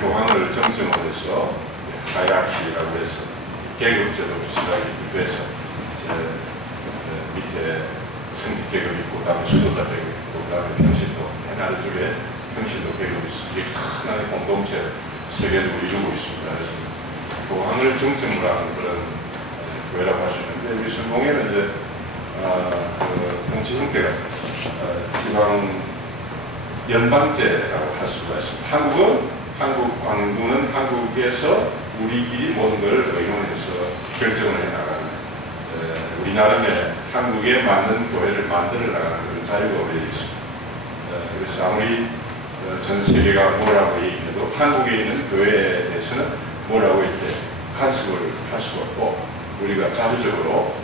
교황을 정점으로 해서 하이라키라고 해서 계급제도 시작이 돼서 밑에 성직 계급이 있고, 그다음에 수도자 계급이 있고, 그다음에 평신도, 나라쪽에 평신도 계급이 있습니다. 이게 큰 하나의 공동체 세계적으로 이루고 있습니다. 그래서 교황을 정점으로 하는 그런 교회라고 할 수 있는데, 우리 성공회는 이제 그 정치 형태가 지방 연방제라고 할 수가 있습니다. 한국 광주는 한국에서 우리끼리 모든 것을 의논해서 결정을 해나가는, 우리 나름의 한국에 맞는 교회를 만들어 나가는 그런 자유가 우리에게 있습니다. 그래서 아무리 전 세계가 뭐라고 얘기해도 한국에 있는 교회에 대해서는 뭐라고 이렇게 간섭을 할 수가 없고, 우리가 자주적으로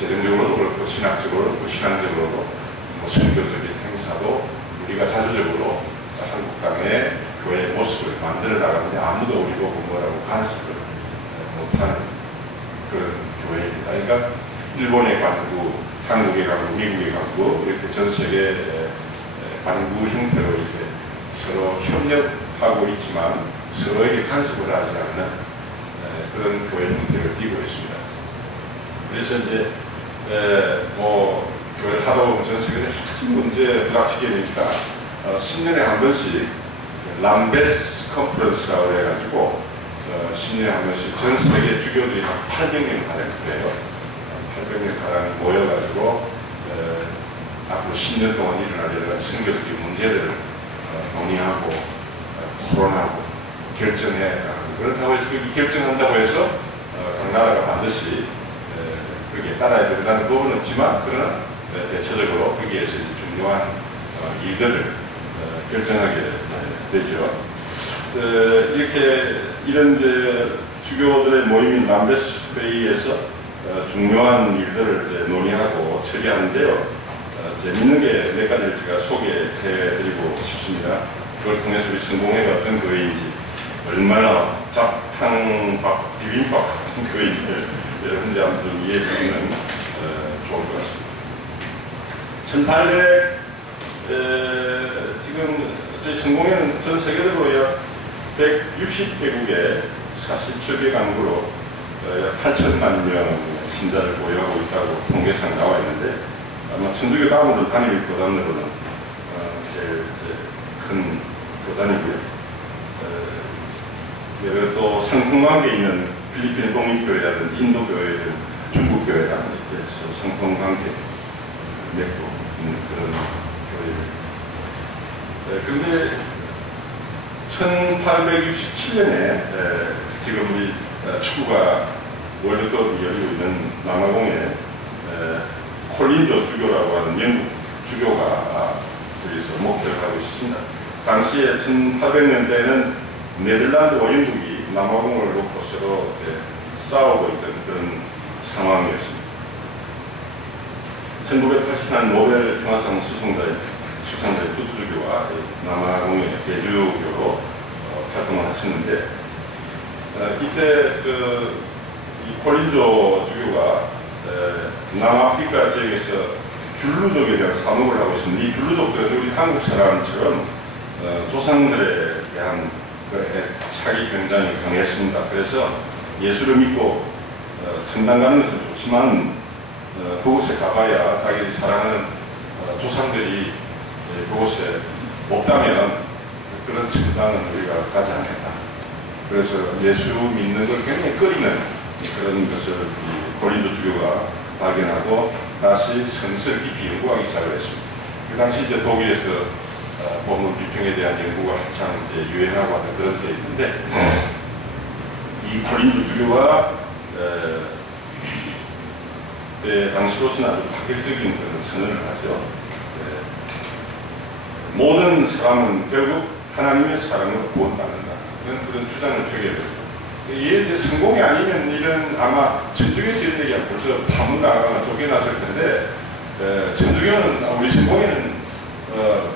재정적으로도 그렇고 신학적으로도 그렇고 신앙적으로도 선교적인 행사도 우리가 자주적으로 한국 땅의 교회의 모습을 만들어 나가는데 아무도 우리 보고 뭐라고 간섭을 못하는 그런 교회입니다. 그러니까 일본의 관구, 한국의 관구, 미국의 관구, 이렇게 전 세계 관구 형태로 이제 서로 협력하고 있지만 서로에게 간섭을 하지 않는 그런 교회 형태를 띠고 있습니다. 그래서 이제 교회를 하다 보면 전 세계에 핵심 문제 부닥치게 되니까 10년에 한 번씩 람베스 컨퍼런스라고 해가지고 10년에 한 번씩 전 세계 주교들이 한 800명 가량 돼요. 800명 가량이 모여가지고 앞으로 10년 동안 일어날 여러 가지 성교적인 문제들을 논의하고 토론하고 결정해 나가는, 그렇다고 해서 그렇게 결정한다고 해서 각 나라가 반드시 그게 따라야 된다는 부분은 없지만, 그러나 대체적으로 거기에서 중요한 일들을 결정하게 되죠. 이렇게 이런 주교들의 모임인 람베스 회의에서 중요한 일들을 이제 논의하고 처리하는데요. 재밌는 게 몇 가지를 제가 소개해드리고 싶습니다. 그걸 통해서 우리 성공회가 어떤 교회인지, 얼마나 짭탕밥, 비빔밥 같은 교회인지 여러분들 한번 좀 이해해주시면 좋을 것 같습니다. 1800 지금 저희 성공회는 전 세계적으로 약 160개국의 47개 강구로 약 8천만 명 신자를 보유하고 있다고 통계상 나와 있는데, 아마 천주교 다음으로 단일 교단으로는 제일 큰 교단이고요. 그리고 또 상통관계에 있는 필리핀 독립교회라든지 인도교회든 중국교회라든지 이렇게 해서 상통관계 맺고 있는 그런 교회입니다. 그런데 1867년에 지금 우리 축구가 월드컵이 열리고 있는 남아공에 콜린조 주교라고 하는 영국 주교가 여기서 목회를 하고 있습니다. 당시에 1800년대에는 네덜란드와 영국이 남아공을 놓고 서로 싸우고 있던 그런 상황이었습니다. 1980년 노벨 평화상 수상자의 투투주교와 남아공의 대주교로 활동을 하셨는데, 이때 이 콜린조 주교가 남아프리카 지역에서 줄루족에 대한 산업을 하고 있습니다. 이 줄루족들은 우리 한국 사람처럼 조상들에 대한 착이 굉장히 강했습니다. 그래서 예수를 믿고 천당 가는 것은 좋지만 그곳에 가봐야 자기들이 사랑하는 조상들이 그곳에 없다면 그런 천당은 우리가 가지 않겠다. 그래서 예수 믿는 걸 굉장히 꺼리는 그런 것을 콜린조 주교가 발견하고 다시 성서 깊이 연구하기 시작을 했습니다. 그 당시 이제 독일에서 본문 비평에 대한 연구가 한창 이제 유행하고 하는 그런 때였는데, 이 콜린조 주교가 당시로서는 아주 파격적인 그런 선언을 하죠. 모든 사람은 결국 하나님의 사랑으로 구원받는다. 그런 주장을 펴게 됩니다. 이게 성공이 아니면 이런 아마 천주교에서 이런 얘기가 벌써 파문나거나 쫓겨났을 텐데, 천주교는 우리 성공에는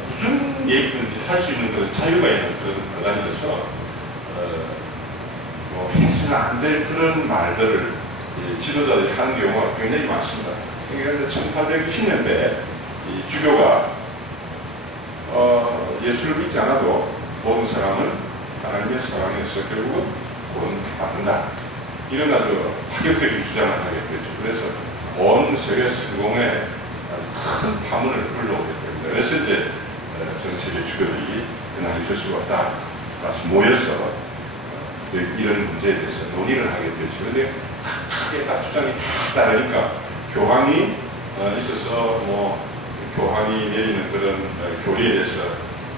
무슨 얘기든지 할 수 있는 그런 자유가 있는 그런 교단이라서 행치는 안 될 그런 말들을 지도자들이 하는 경우가 굉장히 많습니다. 그러니까 1860년대 이 주교가 예수를 믿지 않아도 모든 사람은 하나님의 사랑에서 결국은 구원받는다. 이런 아주 파격적인 주장을 하게 되죠. 그래서 온 세계 성공에 큰 파문을 불러오게 됩니다. 그래서 이제 전 세계 주교들이 그냥 있을 수가 없다. 다시 모여서 이런 문제에 대해서 논의를 하게 되죠. 그런데 크게 다 주장이 다 다르니까 교황이 있어서 뭐 교황이 내리는 그런 교리에 대해서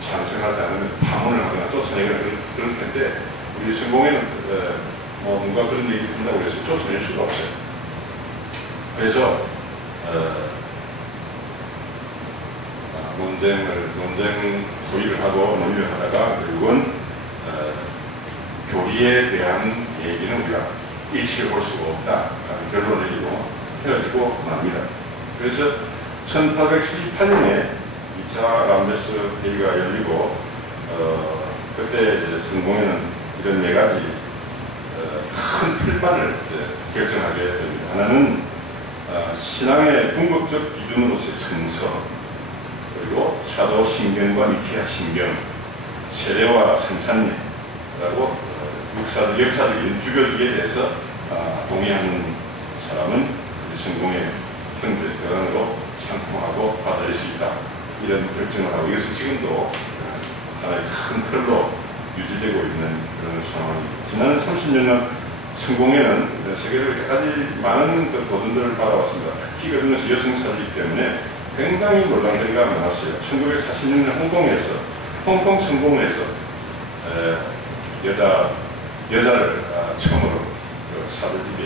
찬성하지 않으면 파문을 하거나 쫓아내거나 그럴 텐데 우리 성공에는 뭐 누가 그런 얘기를 한다고 해서 쫓아낼 수가 없어요. 그래서 논쟁 소위를 하고 논의를 하다가 결국은 교리에 대한 얘기는 우리가 일치를 볼 수가 없다라는 결론을 내리고 헤어지고 맙니다. 그래서 1878년에 2차 라운베스 회의가 열리고 그때 이제 성공회는 이런 4가지 큰 틀만을 결정하게 됩니다. 하나는 신앙의 궁극적 기준으로서의 성서, 그리고 사도 신경과 니케아 신경, 세례와 성찬례라고 역사적인 주교직에 대해서 동의하는 사람은 우리 성공의 형제 교단으로 상봉하고 받아들일 수 있다. 이런 결정을 하고 이것은 지금도 하나의 큰 틀로 유지되고 있는 그런 상황입니다. 지난 30년간 성공회는 세계를 몇 가지 많은 도전들을 받아왔습니다. 특히 그중에서 여성사이기 때문에 굉장히 논란거리가 많았어요. 1946년 홍콩 성공회에서 여자를 처음으로 사도집에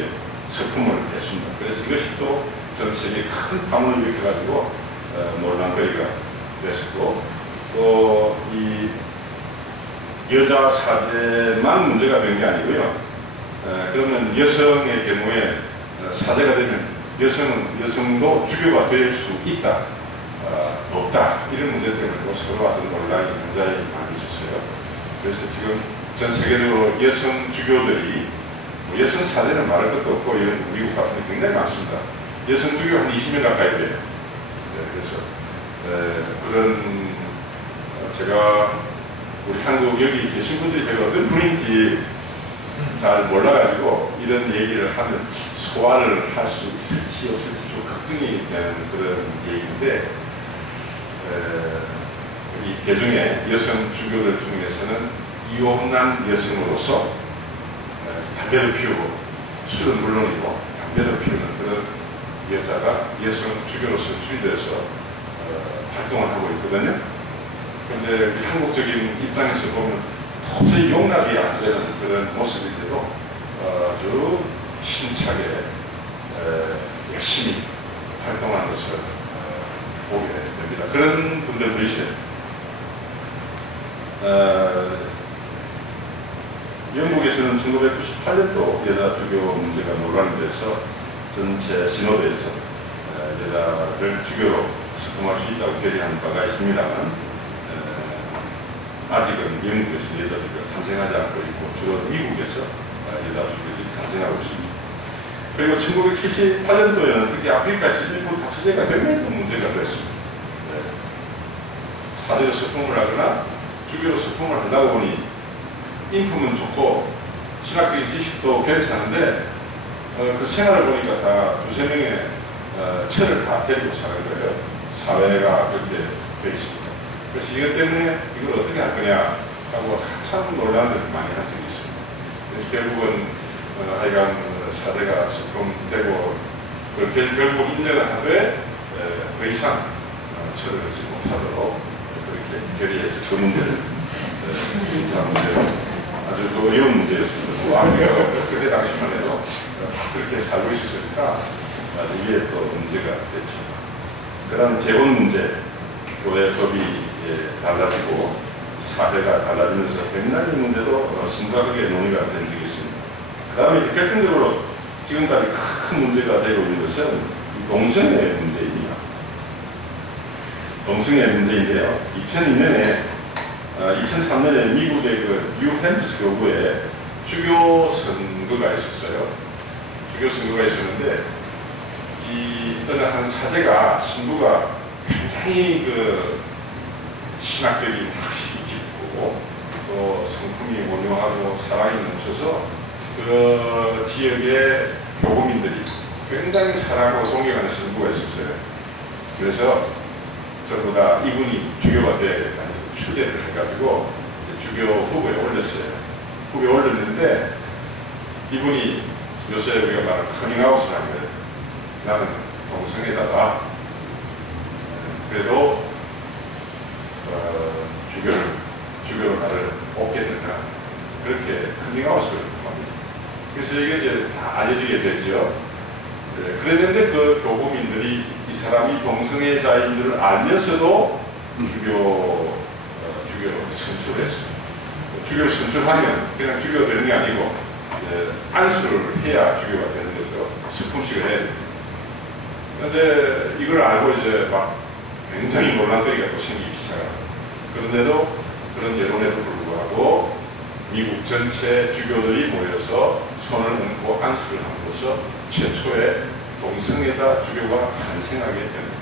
서품을 했습니다. 그래서 이것이 또 전 세계에 큰 파문을 일으켜가지고 논란거리가 됐었고, 또 이 여자 사제만 문제가 된 게 아니고요. 그러면 여성의 경우에 사제가 되면 여성도 주교가 될 수 있다, 없다, 이런 문제 때문에 또 서로 하던 논란이 굉장히 많이 있었어요. 그래서 지금 전 세계적으로 여성 주교들이 여성 사제는 말할 것도 없고 미국 같은 데 굉장히 많습니다. 여성 주교 한 20명 가까이 돼요. 그래서 그런 제가 우리 한국 여기 계신 분들이 제가 어떤 분인지 잘 몰라가지고 이런 얘기를 하면 소화를 할 수 있을지 없을지 좀 걱정이 되는 그런 얘기인데, 이 개중에 여성 주교들 중에서는 이혼한 여성으로서 담배도 피우고 술은 물론이고 담배도 피우는 그런 여자가 여성 주교로서 추리돼서 활동을 하고 있거든요. 그런데 한국적인 입장에서 보면 도저히 용납이 안 되는 그런 모습인데도 아주 힘차게 열심히 활동하는 것을 보게 됩니다. 그런 분들도 있어요. 영국에서는 1998년도 여자 주교 문제가 논란이 돼서 전체 시노드에서 여자를 주교로 서품할 수 있다고 결의한 바가 있습니다만, 아직은 영국에서 여자 주교가 탄생하지 않고 있고 주로 미국에서 여자 주교들이 탄생하고 있습니다. 그리고 1978년도에는 특히 아프리카에서 일부 다처제가 굉장히 큰 문제가 됐습니다. 사제로 서품을 하거나 주교로 서품을 하려고 보니 인품은 좋고 신학적인 지식도 괜찮은데 그 생활을 보니까 다 2~3명의 철을 다 데리고 사는 거예요. 사회가 그렇게 되어 있습니다. 그래서 이것 때문에 이걸 어떻게 할 거냐 하고 한참 논란을 많이 한 적이 있습니다. 그래서 결국은 하여간 사대가 서품되고 결국 인정을 하되 더 이상 철을 얻지 못하도록 그렇게 결의해서 그 문제를 인사 문제로 아주 어려운 문제였습니다. 아프리카가 그때 당시만 해도 그렇게 살고 있었으니까 이게 또 문제가 됐죠. 그 다음 재혼 문제, 교회법이 달라지고 사회가 달라지면서 굉장히 문제도 심각하게 논의가 된 적이 있습니다. 그 다음에 이제 결정적으로 지금까지 큰 문제가 되고 있는 것은 동성애 문제입니다. 동성애 문제인데요. 2003년에 미국의 그 뉴햄프스 교구에 주교 선거가 있었어요. 주교 선거가 있었는데 어느 한 사제가 신부가 굉장히 그 신학적인 학식이 깊고 또 또 성품이 온유하고 사랑이 넘쳐서 그 지역의 교구민들이 굉장히 사랑하고 존경하는 신부가 있었어요. 그래서 전부 다 이분이 주교가 되겠다 추대를 해가지고 주교 후보에 올렸어요. 후보에 올렸는데 이분이 요새 우리가 말하는 커밍아웃을 한 거예요. 나는 동성애자다. 그래도 주교로 나를 뽑겠는가 그렇게 커밍아웃을 합니다. 그래서 이게 이제 다 알려지게 됐죠. 네, 그랬는데 그 교구민들이 이 사람이 동성애자인 줄 알면서도 주교로 선출했어요. 주교를 선출하면 그냥 주교가 되는 게 아니고 안수를 해야 주교가 되는 거죠. 스품식을 해야 됩니다. 그런데 이걸 알고 이제 막 굉장히 논란거리가 또 생기기 시작합니다. 그런데도 그런 여론에도 불구하고 미국 전체 주교들이 모여서 손을 얹고 안수를 함으로써 최초의 동성애자 주교가 탄생하게 됩니다.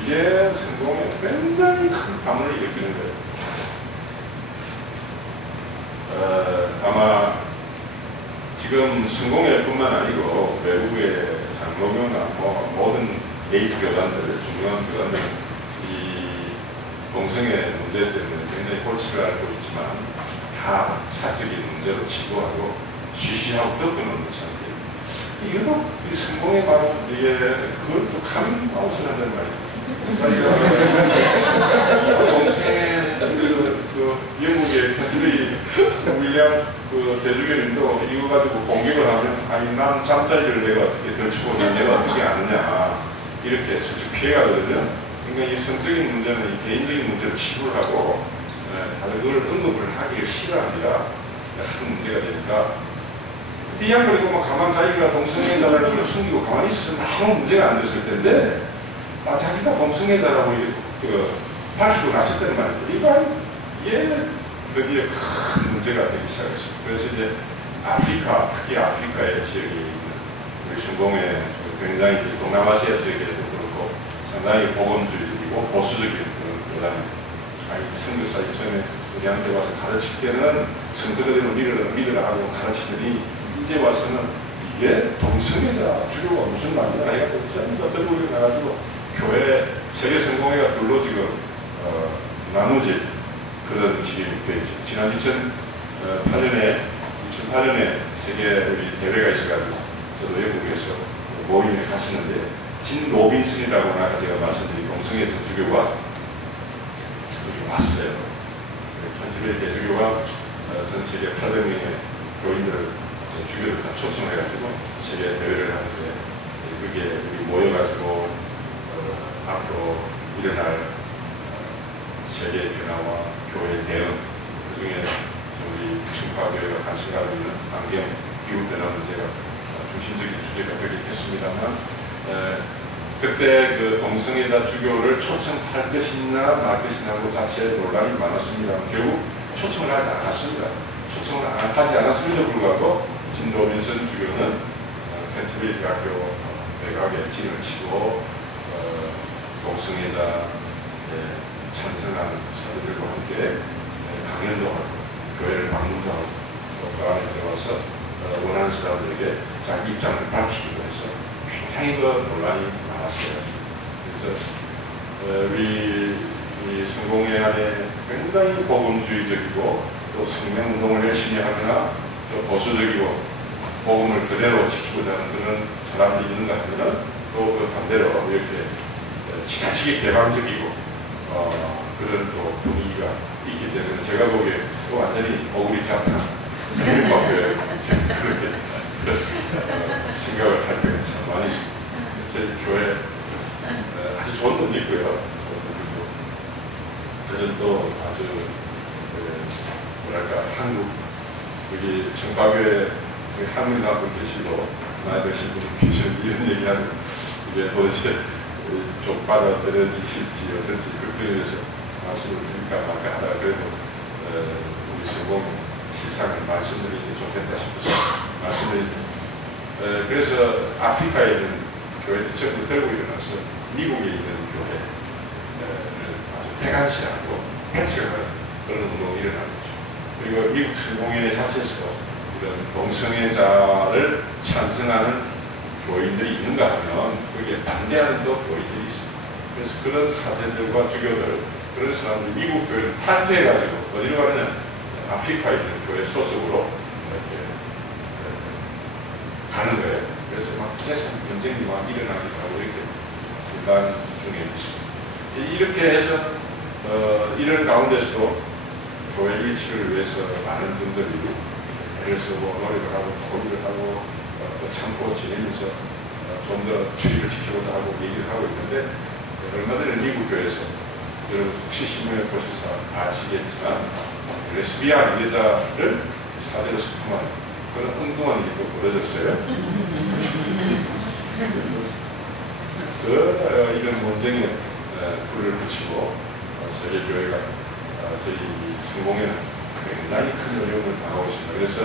이게 성공에 굉장히 큰 파문을 일으키는 거예요. 아마 지금 성공회뿐만 아니고 외국의 장로교나 모든 에이스 교단들, 중요한 교단들 이 동성애 문제 때문에 굉장히 골치를 앓고 있지만 다 사적인 문제로 치부하고 쉬쉬하고 덮어놓는 상태입니다. 이것도 이 성공의 바로 이게 그걸 또 카밍아웃을 한단 말이에요. 동생의 영국의 캐슬리 윌리엄 대주교님도 이거 가지고 공격을 하면 아니 난 잠자리를 내가 어떻게 덜치고 내가 어떻게 아느냐 이렇게 슬쩍 피해가거든요. 그러니까 이 성적인 문제는 이 개인적인 문제를 치부를 하고 다른 걸 언급을 하기를 싫어합니다. 큰 문제가 되니까 이 양반이 가만 자기가 동성애자라는 걸 숨기고 가만히 있으면 아무 문제가 안 됐을 텐데 자기가 동성애자라고 밝히고 났을 때는 말이죠. 이게 드디어 큰 문제가 되기 시작했어요. 그래서 이제 아프리카, 특히 아프리카의 지역에 있는 우리 중공의 굉장히 동남아시아 지역에도 그렇고 상당히 복음주의적이고 보수적인 그런 교단입니다. 선교사이 처음에 우리한테 와서 가르칠 때는 성서대로 믿으라 하고 가르치더니 이제 와서는 이게 동성애자 주교가 무슨 말이야 해가지고 전부 들고 나가지고 교회 세계 성공회가 둘로 지금 나누지 그런 지경이 되어있죠. 지난 2008년에 세계 우리 대회가 있어가지고 저도 외국에서 모임에 갔었는데 진 로빈슨이라고 아까 제가 말씀드린 동성애자 주교가 여기 왔어요. 캔터베리 대주교가 전 세계 800명의 교인들을 주교를 다 초청해가지고 세계 대회를 하는데 그게 우리 모여가지고 앞으로 일어날 세계의 변화와 교회의 대응 그 중에 우리 청파교회가 관심 가지고 있는 환경 기후 변화 문제가 중심적인 주제가 되긴 했습니다만 그때 그 동성애자 주교를 초청할 것이나 말 것이냐고 자체에 논란이 많았습니다. 결국 초청을 하지 않았습니다. 초청을 하지 않았음에도 불구하고 진 로빈슨 주교는 캔터베리 대학교 백악에 진을 치고 동성애자 찬성하는 사람들과 함께 강연도 하고 교회를 방문도 하고 또 그 안에 들어와서 원하는 사람들에게 자기 입장을 밝히기도 해서 굉장히 논란이 많았어요. 그래서 우리 성공회 안에 굉장히 복음주의적이고 또 성명운동을 열심히 하거나 또 보수적이고 복음을 그대로 지키고자 하는 그런 사람들이 있는가 하면 또 그 반대로 이렇게 지나치게 개방적이고 그런 또 분위기가 있기 때문에 제가 보기에 또 완전히 어구리 잡한 그렇게 생각을 할 때가 참 많이 있습니다. 제 교회 아주 좋은 분도 있고요. 그전 또 아주 뭐랄까 한국 여기 청파교회 한국인 한 분 계시고 나이 드신 분이 계시는 이런 얘기하는 이게 도대체 좀 받아들여지실지 어떤지 걱정해서 말씀을 드릴까 말까 하다가 그래도 우리 성공 시상을 말씀드리는 게 좋겠다 싶어서 말씀드립니다. 그래서 아프리카에 있는 교회들 전부 들고 일어나서 미국에 있는 교회를 아주 대관시하고 해체하는 그런 운동이 일어나는 거죠. 그리고 미국 성공회의 자체에서 이런 동성애자를 찬성하는 교인들이 있는가 하면 거기에 반대하는 또 교인들이 있습니다. 그래서 그런 사제들과 주교들, 그런 사람들이 미국 교회를 탈퇴해가지고 어디로 가느냐, 아프리카에 있는 교회 소속으로 이렇게 가는 거예요. 그래서 막 재산 경쟁이 막 일어나기도 하고 이렇게 분단 중에 있습니다. 이렇게 해서 이런 가운데서도 교회 일치를 위해서 많은 분들이 애를 쓰고 노력을 하고 고비를 하고 또 참고 지내면서 좀 더 주의를 지키고자 하고 얘기를 하고 있는데, 얼마 전에 미국 교회에서 여러분 혹시 신문에 보셔서 아시겠지만 레스비안 여자를 사제로 선포하는 그런 엉뚱한 일도 벌어졌어요. 그래서 이런 논쟁에 불을 붙이고 세계교회가 저희 성공에는 굉장히 큰 어려움을 당하고 있습니다. 그래서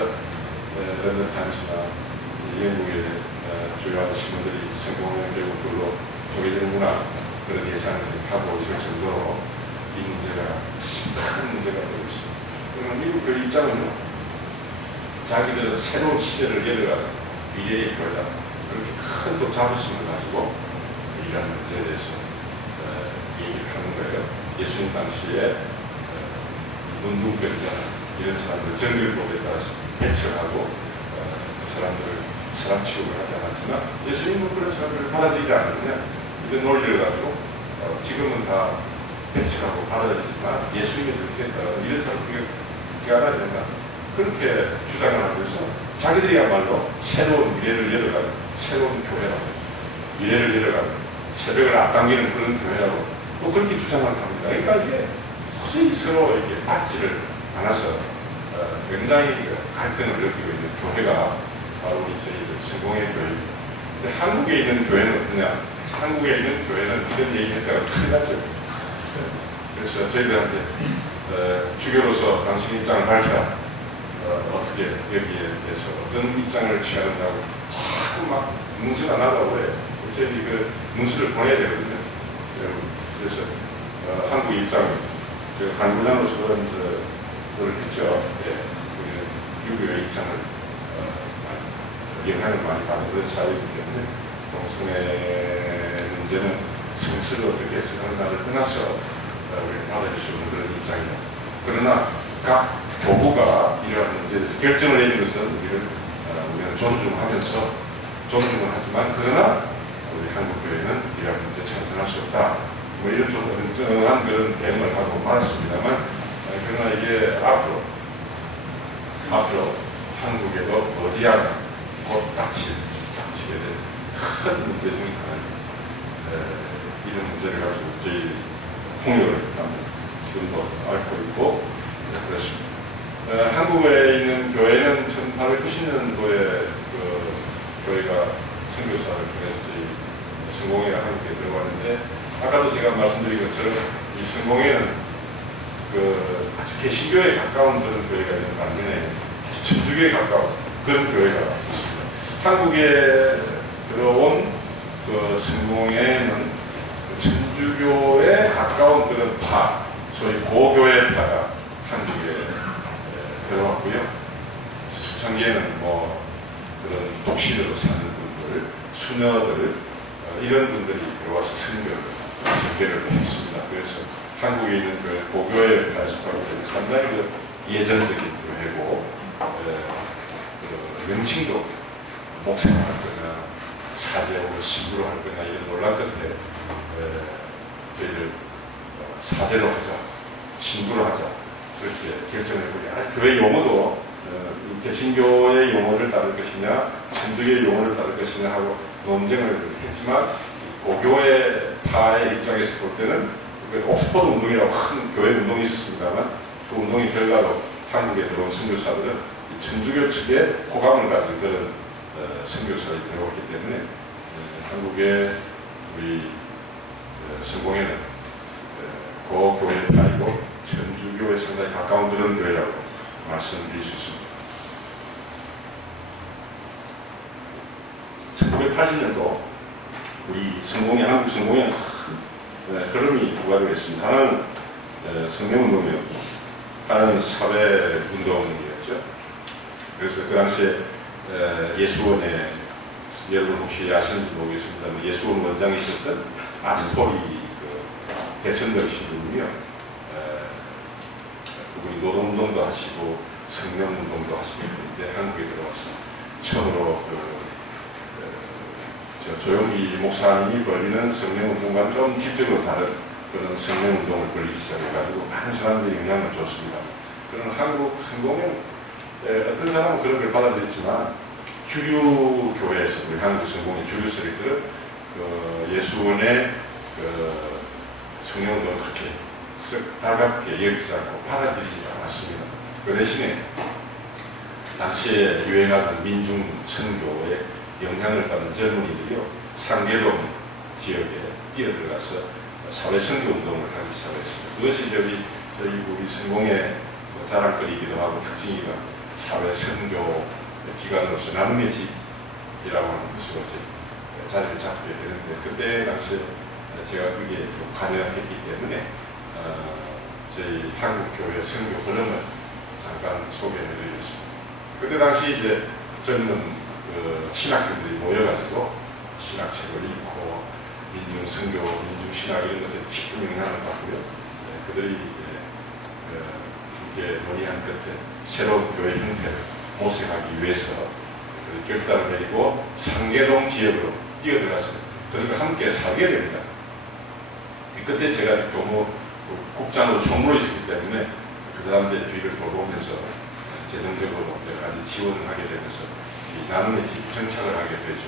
런던 타임스나 영국의 주요한 신문들이 성공을 결국 그걸로 조개되는구나 그런 예상을 하고 있을 정도로 이 문제가 심각한 문제가 되고 있습니다. 그러나 미국 교회 입장은요, 자기들은 새로운 시대를 열어가는 미래의 교회다, 그렇게 큰 또 자부심을 가지고 이런 문제에 대해서 얘기를 하는 거예요. 예수님 당시에 문둥병자 이런 사람들 정글법에 따라서 배척하고 그 사람들을 사람 취급을 하지 않았지만 예수님은 그런 사람들을 받아들이지 않느냐, 이런 논리를 가지고 지금은 다 배척하고 받아들이지만 예수님이 그렇게 했다, 이런 사람들이 그렇게 알아야 된다, 그렇게 주장을 하면서 자기들이야말로 새로운 미래를 열어가는 새로운 교회라고, 미래를 열어가는 새벽을 앞당기는 그런 교회라고 또 그렇게 주장을 합니다. 그러니까 이게 도저히 서로 이렇게 맞지를 않아서 굉장히 갈등을 느끼고 있는 교회가 바로 우리 저희들 성공의 교회입니다. 근데 한국에 있는 교회는 어떠냐? 한국에 있는 교회는 이런 얘기 했다가 큰일 나죠. 그래서 저희들한테 주교로서 당신 입장을 밝혀라. 어떻게 여기에 대해서 어떤 입장을 취해야 된다고 자꾸 막 문수가 나가고 해요. 저희들이 그 문수를 보내야 되거든요. 그래서 한국 입장을 간부장으로서 그런 노력했죠. 우리는 유교의 입장을 영향을 많이 받는 그런 사회이기 때문에 동성애 문제는 성서를 어떻게 해석하는가를 떠나서 우리를 받아줄 수 있는 그런 입장이다. 그러나 각 교구가 이러한 문제에 대해서 결정을 내리는 것은 우리는 존중하면서 존중을 하지만, 그러나 우리 한국교회는 이러한 문제에 찬성할 수 없다, 뭐 이런 좀 엄정한 그런 대응을 하고 말았습니다만, 그러나 이게 앞으로 한국에도 머지않아 곧 닥치게 된 큰 문제 중에 하나입니다. 이런 문제를 가지고 저희 폭력을 지금도 앓고 있고 그렇습니다. 한국에 있는 교회는 1890년도에 그 교회가 선교사를 통해서 저희 성공회가 한국에 들어왔는데, 아까도 제가 말씀드린 것처럼 이 성공회는 그 아주 개신교에 가까운 그런 교회가 있는 반면에 천주교에 가까운 그런 교회가 있습니다. 한국에 들어온 그 성공회는 천주교에 가까운 그런 파, 소위 고교회파가 한국에 들어왔고요. 초창기에는 뭐 그런 독실으로 사는 분들, 수녀들, 이런 분들이 들어와서 전개를 했습니다. 그래서 한국에 있는 그 고교회파에 속하기 때문에 상당히 그 예전적인 교회고, 그 명칭도 목사를 할 거냐, 사제하고 신부로 할 거냐, 이런 논란 끝에 저희들 사제로 하자, 신부로 하자, 그렇게 결정했고요. 교회 용어도 개신교의 용어를 따를 것이냐, 천주교의 용어를 따를 것이냐 하고 논쟁을 했지만, 고교회 파의 입장에서 볼 때는 옥스퍼드 운동이라고 큰 교회 운동이 있었습니다만, 그 운동의 결과로 한국에 들어온 선교사들은 천주교 측에 호감을 가진 그런 선교사들이 들어왔기 때문에 한국의 우리 성공회는 고교회 파이고 천주교에 상당히 가까운 그런 교회라고 말씀드릴 수 있습니다. 1980년도 우리 성공회, 한국 성공회는 큰 걸음이 부과되겠습니다. 하나는 성명운동이었고, 하는 사회운동이었죠. 그래서 그 당시에 예수원에, 여러분 혹시 아시는지 모르겠습니다만 예수원 원장이셨던 아스토리 대천덕 신부님이요. 그분이 노동운동도 하시고 성명운동도 하시는 분인데 한국에 들어와서 처음으로 조용기 목사님이 벌이는 성명운동과는 좀 질적으로 다른 그런 성명운동을 벌이기 시작해가지고 많은 사람들이 영향을 줬습니다. 그런 한국 성공은 어떤 사람은 그런 걸 받아들였지만 주류 교회에서 우리 한국 성공의 주류 세력들은 예수원의 성령운동을 그렇게 썩 달갑게 여기지 않고 받아들이지 않았습니다. 그 대신에 당시에 유행하던 민중 선교에 영향을 받는 젊은이들이요, 상계동 지역에 뛰어들어가서 사회선교운동을 하기 시작했습니다. 그것이 저희 우리 성공의 자랑거리이기도 하고 특징이기도 하고 사회선교 기관으로서 나눔의 집이라고 하는 것으로 자리를 잡게 되는데, 그때 당시에 제가 거기에 좀 관여했기 때문에 저희 한국교회 선교 흐름을 잠깐 소개해드리겠습니다. 그때 당시 이제 젊은 신학생들이 모여가지고 신학책을 읽고 민중선교, 민중신학 이런 것에 깊은 영향을 받고요. 그들이 이렇게 논의한 끝에 새로운 교회 형태를 모색하기 위해서 결단을 내리고 상계동 지역으로 뛰어들어갔습니다. 그래서 함께 살게 됩니다. 그때 제가 교무 국장으로 총무로 있었기 때문에 그 사람들의 뒤를 돌보면서 재정적으로 여러 가지 지원을 하게 되면서 이 나눔의 집 정착을 하게 되죠.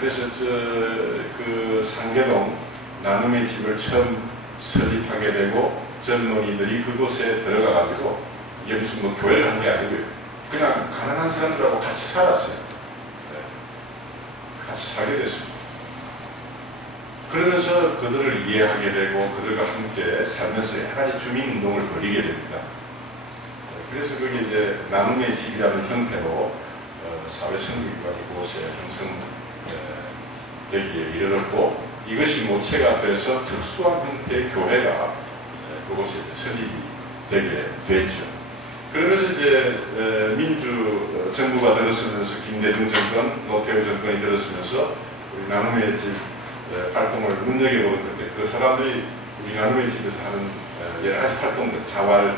그래서 그 상계동 나눔의 집을 처음 설립하게 되고 젊은이들이 그곳에 들어가가지고 이게 무슨 뭐 교회를 한 게 아니고요. 그냥 가난한 사람들하고 같이 살았어요. 같이 살게 됐습니다. 그러면서 그들을 이해하게 되고 그들과 함께 살면서 여러 가지 주민운동을 벌이게 됩니다. 그래서 그게 이제 나눔의 집이라는 형태로 사회선교기관이 그곳에 형성되기에 이르렀고, 이것이 모체가 돼서 특수한 형태의 교회가 그곳에 설립이 되게 됐죠. 그러면서 이제 민주 정부가 들어서면서 김대중 정권, 노태우 정권이 들어서면서 우리 나눔의 집 활동을 눈여겨보는 건데, 그 사람들이 우리 나눔의 집에서 하는 여러 가지 활동들, 자활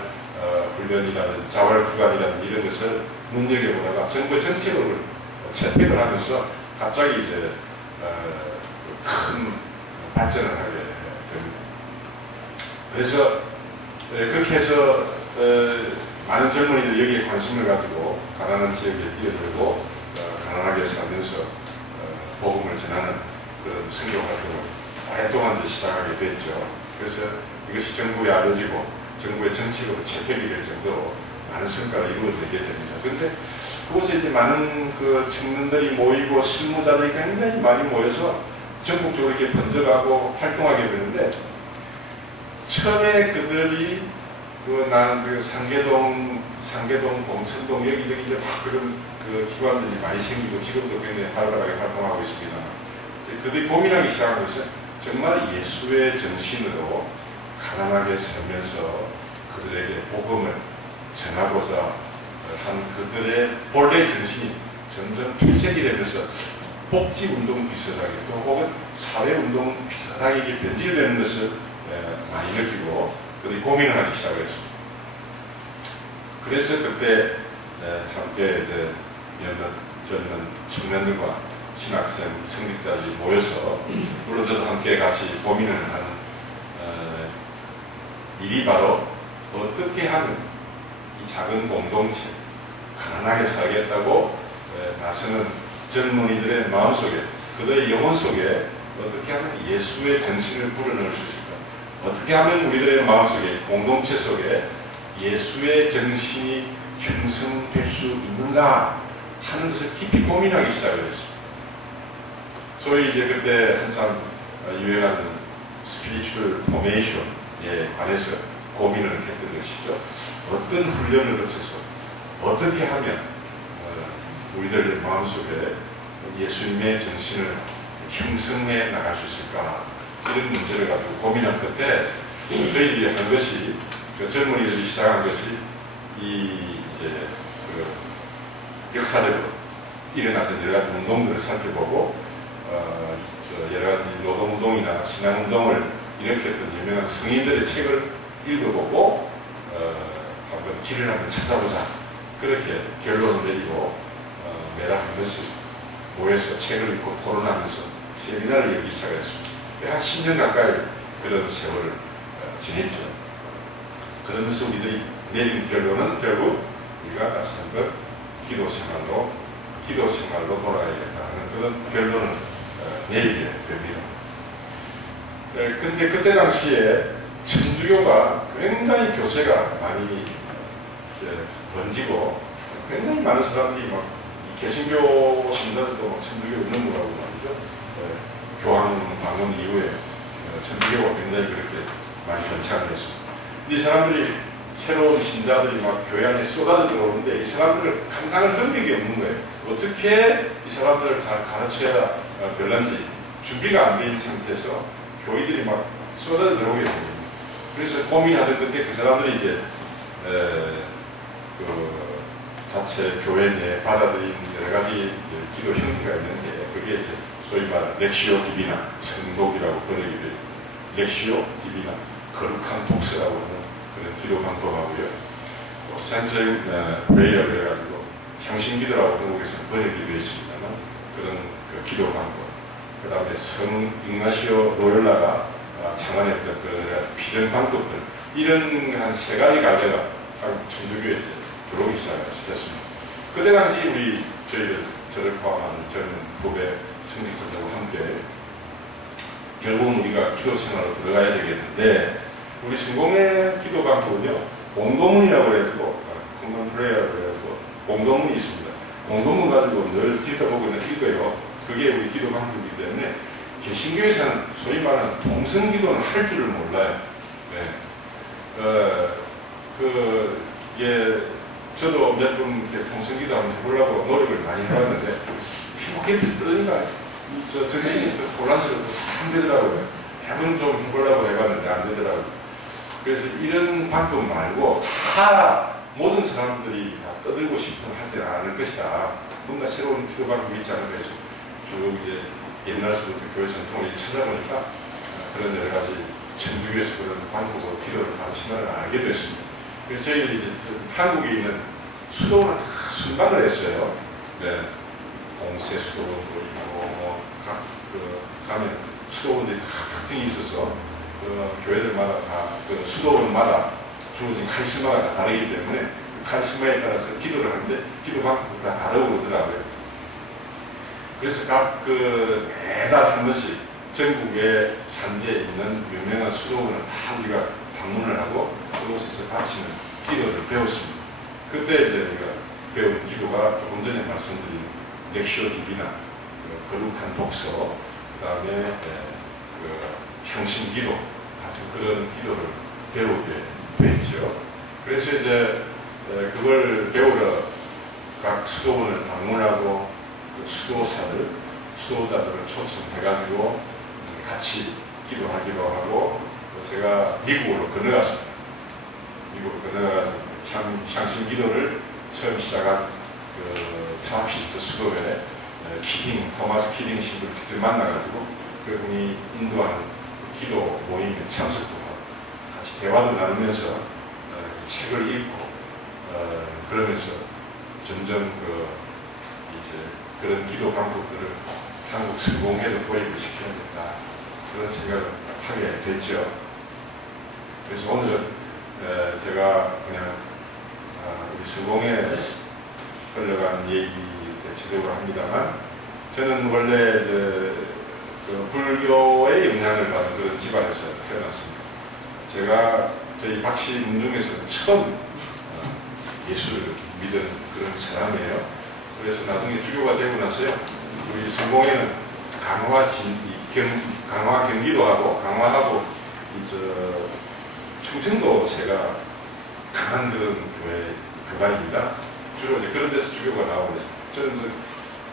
훈련이라든 자활 구간이라든 이런 것을 눈여겨보다가 정부 정책으로 채택을 하면서 갑자기 이제 큰 발전을 하게 됩니다. 그래서 그렇게 해서 많은 젊은이들이 여기에 관심을 가지고 가난한 지역에 뛰어들고 가난하게 살면서 복음을 전하는 그런 선교 활동을 오랫동안 시작하게 됐죠. 그래서 이것이 정부에 알려지고 정부의 정책으로 채택이 될 정도로 많은 성과가 이루어지게 됩니다. 그런데 그곳에 이제 많은 그 청년들이 모이고 실무자들이 굉장히 많이 모여서 전국적으로 이렇게 번져가고 활동하게 되는데, 처음에 그들이 그 상계동, 봉천동 여기저기 이제 막 그런 그 기관들이 많이 생기고 지금도 굉장히 활발하게 활동하고 있습니다. 그들이 고민하기 시작한 것은 정말 예수의 정신으로 가난하게 살면서 그들에게 복음을 전하고자 한 그들의 본래 정신이 점점 퇴색이 되면서 복지운동 비슷하게 또 혹은 사회운동 비슷하게 변질되는 것을 많이 느끼고 그들이 고민을 하기 시작했습니다. 그래서 그때 함께 이제 몇몇 젊은 청년들과 신학생, 성직자들이 모여서 물론 저도 함께 같이 고민을 하는 일이 바로 어떻게 하면 이 작은 공동체, 가난하게 살겠다고 나서는 젊은이들의 마음속에, 그들의 영혼 속에 어떻게 하면 예수의 정신을 불어넣을 수 있을까? 어떻게 하면 우리들의 마음속에, 공동체 속에 예수의 정신이 형성될 수 있는가 하는 것을 깊이 고민하기 시작을 했습니다. 소위 이제 그때 항상 유행하는 스피리추얼 포메이션에 관해서 고민을 했던 것이죠. 어떤 훈련을 거쳐서 어떻게 하면 우리들의 마음속에 예수님의 정신을 형성해 나갈 수 있을까, 이런 문제를 가지고 고민한 끝에 저희들이 한 것이 그 젊은이들이 시작한 것이 이 이제 그 역사적으로 일어났던 여러 가지 운동들을 살펴보고 여러 가지 노동운동이나 신앙운동을 일으켰던 유명한 성인들의 책을 읽어보고 한번 길을 한번 찾아보자. 그렇게 결론을 내리고 매달 한 번씩 모여서 책을 읽고 토론하면서 세미나를 열기 시작했습니다. 한 10년 가까이 그런 세월을 지냈죠. 그러면서 우리들이 내린 결론은 결국 우리가 다시 한번 기도 생활로 돌아가야겠다 하는 그런 결론을 내리게 됩니다. 근데 그때 당시에 천주교가 굉장히 교세가 많이 번지고 굉장히 많은 사람들이 막 개신교 신자들도 천주교 있는 거라고 말이죠. 교황 방문 이후에 천주교가 굉장히 그렇게 많이 번창을 했습니다. 이 사람들이 새로운 신자들이 막 교회 안에 쏟아져 들어오는데 이 사람들을 감당을 능력이 없는 거예요. 어떻게 이 사람들을 잘 가르쳐야 별난지 준비가 안 된 상태에서 교인들이 막 쏟아져 들어오게 됩니다. 그래서 고민하던 그때 그 사람들이 이제 그 자체 교회 내에 받아들인 여러 가지 기도 형태가 있는데 그게 이제 소위 말하는 렉시오 디비나 성독이라고 번역이 돼요. 렉시오 디비나 거룩한 독서라고 하는 그런 기도 방법하고요. 또 센트럴 프레이어를 해가지고 향신기도라고 한국에서 번역이 되어 있습니다만 그런 그 기도 방법. 그 다음에 성 ignacio 로욜라가 창안했던 그런 비전 방법들 이런 한 3가지 갈래가 한국 천주교에 이제 들어오기 시작했습니다. 그때 당시 저를 포함한 젊은 후배 승리자들과 함께 결국은 우리가 기도 생활로 들어가야 되겠는데 우리 성공의 기도 방법은요 공동문이라고 해가지고 common prayer라고 해가지고 공동문이 있습니다. 공동문 가지고 늘 기도하고 읽어요. 그게 우리 기도 방법이기 때문에 개신교에서는 소위 말하는 동성기도는 할 줄을 몰라요. 네. 저도 몇 번 동성기도 한번 해보려고 노력을 많이 해봤는데 피부게 비슷하니까 정신이 혼란스럽고 잘 안 되더라고요. 해본 좀 해보려고 해봤는데 안 되더라고요. 그래서 이런 방법 말고 다 모든 사람들이 다 떠들고 싶은 하지 않을 것이다. 뭔가 새로운 기도 방법이 있지 않을까 해서 쭉 이제 옛날서부터 교회 전통을 찾아보니까 그런 여러 가지 천주교에서 그런 방법으로 기도를 가르치는 걸 알게 됐습니다. 그래서 저희들이 이제 한국에 있는 수도원을 순방을 했어요. 네. 공세 수도원도 있고, 가면 수도원들이 다 특징이 있어서, 교회들마다 다, 수도원마다 주어진 카리스마가 다 다르기 때문에, 그 카리스마에 따라서 기도를 하는데, 기도 방법이 다 다르고 그러더라고요. 그래서 매달 한 번씩 전국의 산지에 있는 유명한 수도원을 다 우리가 방문을 하고, 그곳에서 바치는 기도를 배웠습니다. 그때 이제 우리가 배운 기도가 조금 전에 말씀드린 렉시오 디비나, 거룩한 독서, 그 다음에 향신기도 같은 그런 기도를 배우게 됐죠. 그래서 이제 그걸 배우러 각 수도원을 방문하고 그 수도자들을 초청해가지고 같이 기도하기도 하고 제가 미국으로 건너갔습니다. 미국으로 건너가가지고 향신기도를 처음 시작한 트라피스트 수도회 토마스 키딩 신부를 직접 만나가지고 그분이 인도하는 기도 모임에 참석도 하고 같이 대화도 나누면서 책을 읽고 그러면서 점점 이제 그런 기도 방법들을 한국 성공회도 도입을 시켜야겠다 그런 생각을 하게 됐죠. 그래서 오늘은 제가 그냥 우리 성공회 흘러간 얘기 대체적으로 합니다만 저는 원래 불교의 영향을 받은 그런 집안에서 태어났습니다. 제가 저희 박씨 문중에서 처음 예수를 믿은 그런 사람이에요. 그래서 나중에 주교가 되고 나서요. 우리 성공회는 강화 경기도 하고 강화하고 충청도 제가 강한 그런 교단입니다. 주로 이제 그런 데서 주교가 나오는데 저는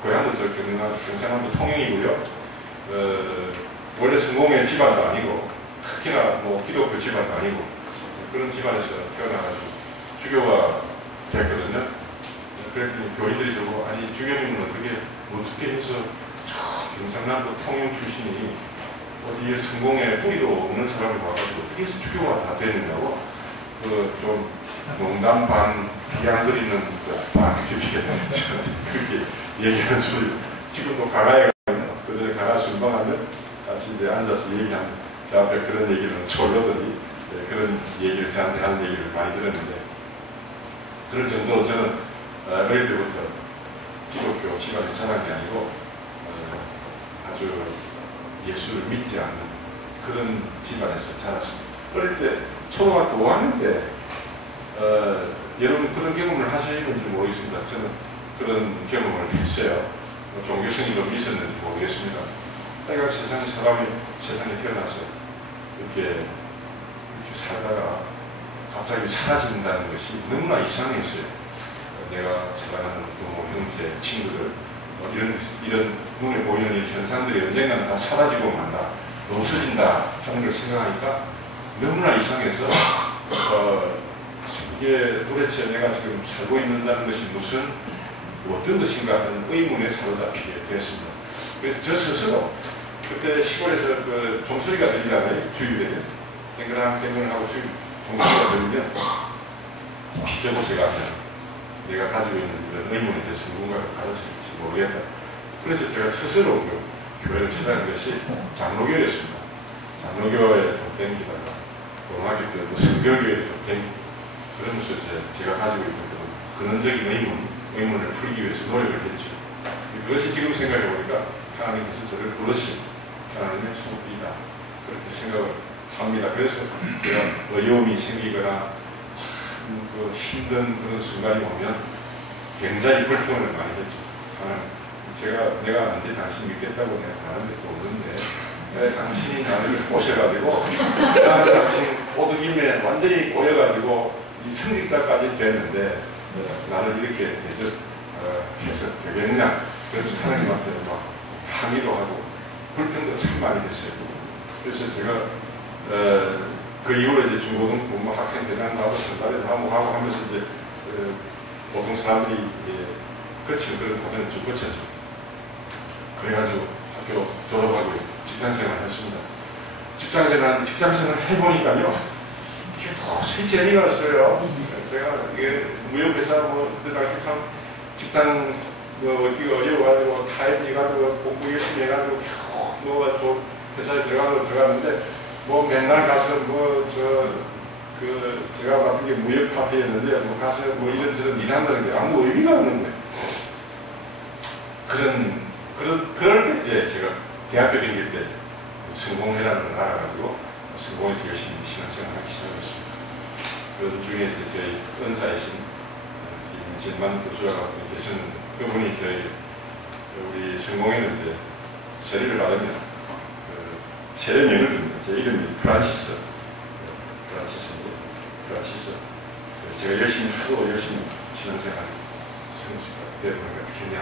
고향도 경상남도 통영이고요. 원래 성공회 집안도 아니고 특히나 기독교 집안도 아니고 그런 집안에서 태어나가지고 주교가 됐거든요. 그랬더니 교인들이 저거 아니 주교님은 어떻게 해서 경상남도 통영 출신이 어디에 성공에 뿌리도 없는 사람이 와가지고 어떻게 해서 주교가 다 되느냐고 좀 농담 반 비아그리는 그렇게 얘기하는 소리. 지금도 가나에 가면 그전에 가나 순방하면 같이 이제 앉아서 얘기하는 제 앞에 그런 얘기를 졸려더니 그런 얘기를 저한테 하는 얘기를 많이 들었는데 그럴 정도로 저는 어릴 때부터 기독교 집안에 자란 게 아니고 아주 예수를 믿지 않는 그런 집안에서 자랐습니다. 어릴 때 초등학교 5학년 때 여러분 그런 경험을 하시는지 모르겠습니다. 저는 그런 경험을 했어요. 종교 스님도 믿었는지 모르겠습니다. 내가 사람이 세상에 태어나서 이렇게 살다가 갑자기 사라진다는 것이 너무나 이상했어요. 내가 사랑하는 부모, 형제, 친구들 이런 눈에 보이는 이 현상들이 언젠가는 다 사라지고 만다, 없어진다 하는 걸 생각하니까 너무나 이상해서 이게 도대체 내가 지금 살고 있는다는 것이 어떤 것인가 하는 의문에 사로잡히게 됐습니다. 그래서 저 스스로 그때 시골에서 그 종소리가 들리잖아요. 주일에 땡그랑땡그랑하고 종소리가 들리면 혹시 저곳에 가면 내가 가지고 있는 이런 의문에 대해서 누군가가 가르칠지 모르겠다. 그래서 제가 스스로 그 교회를 찾아간 것이 장로교였습니다. 장로교에 좀 땡기다가 고등학교 때도 성결교에 좀 땡기고 그러면서 제가 가지고 있는 근원적인 의문을 풀기 위해서 노력을 했죠. 그것이 지금 생각해보니까 하나님께서 저를 부르신 하나님의 손길이다 그렇게 생각을 합니다. 그래서 제가 어려움이 생기거나 참 그 힘든 그런 순간이 오면 굉장히 불평을 많이 했죠. 내가 언제 당신 믿겠다고 내가 말한 적도 없는데 당신이 나를 꼬셔가지고 나는 당신 오두김에 완전히 꼬여가지고 이 성직자까지 됐는데 나를 이렇게 대접해서 되겠냐. 그래서 하나님한테 막 항의도 하고 불평도 참 많이 했어요. 그래서 제가 그 이후로 이제 중고등부 학생 대장도 하고 선발에도 하고 하면서 이제 보통 사람들이 거치는 그런 과정을 좀 거쳤죠. 그래가지고 학교 졸업하고 직장생활을 했습니다. 직장생활을 해보니까요, 이게 도저히 재미가 없어요. 제가 이게 무역회사 그 당시 참 직장 얻기가 어려워가지고 타협해가지고 공부 열심히 해가지고 겨우 회사에 들어갔는데 맨날 가서 제가 맡은 게 무역 파트였는데 가서 이런저런 일한다는 게 아무 의미가 없는 거예요. 그럴 때 이제 제가 대학교 다닐 때 성공회라는 걸 알아가지고 성공해서 열심히 신앙생활을 하기 시작했습니다. 그 중에 이제 저희 은사이신 김진만 교수가 계셨는데 그분이 우리 성공회는 이제 세례를 받으면 세례명을 줍니다. 제 이름이 프란시스. 제가 하도 열심히 신앙생활 성취가 되어보니까 그냥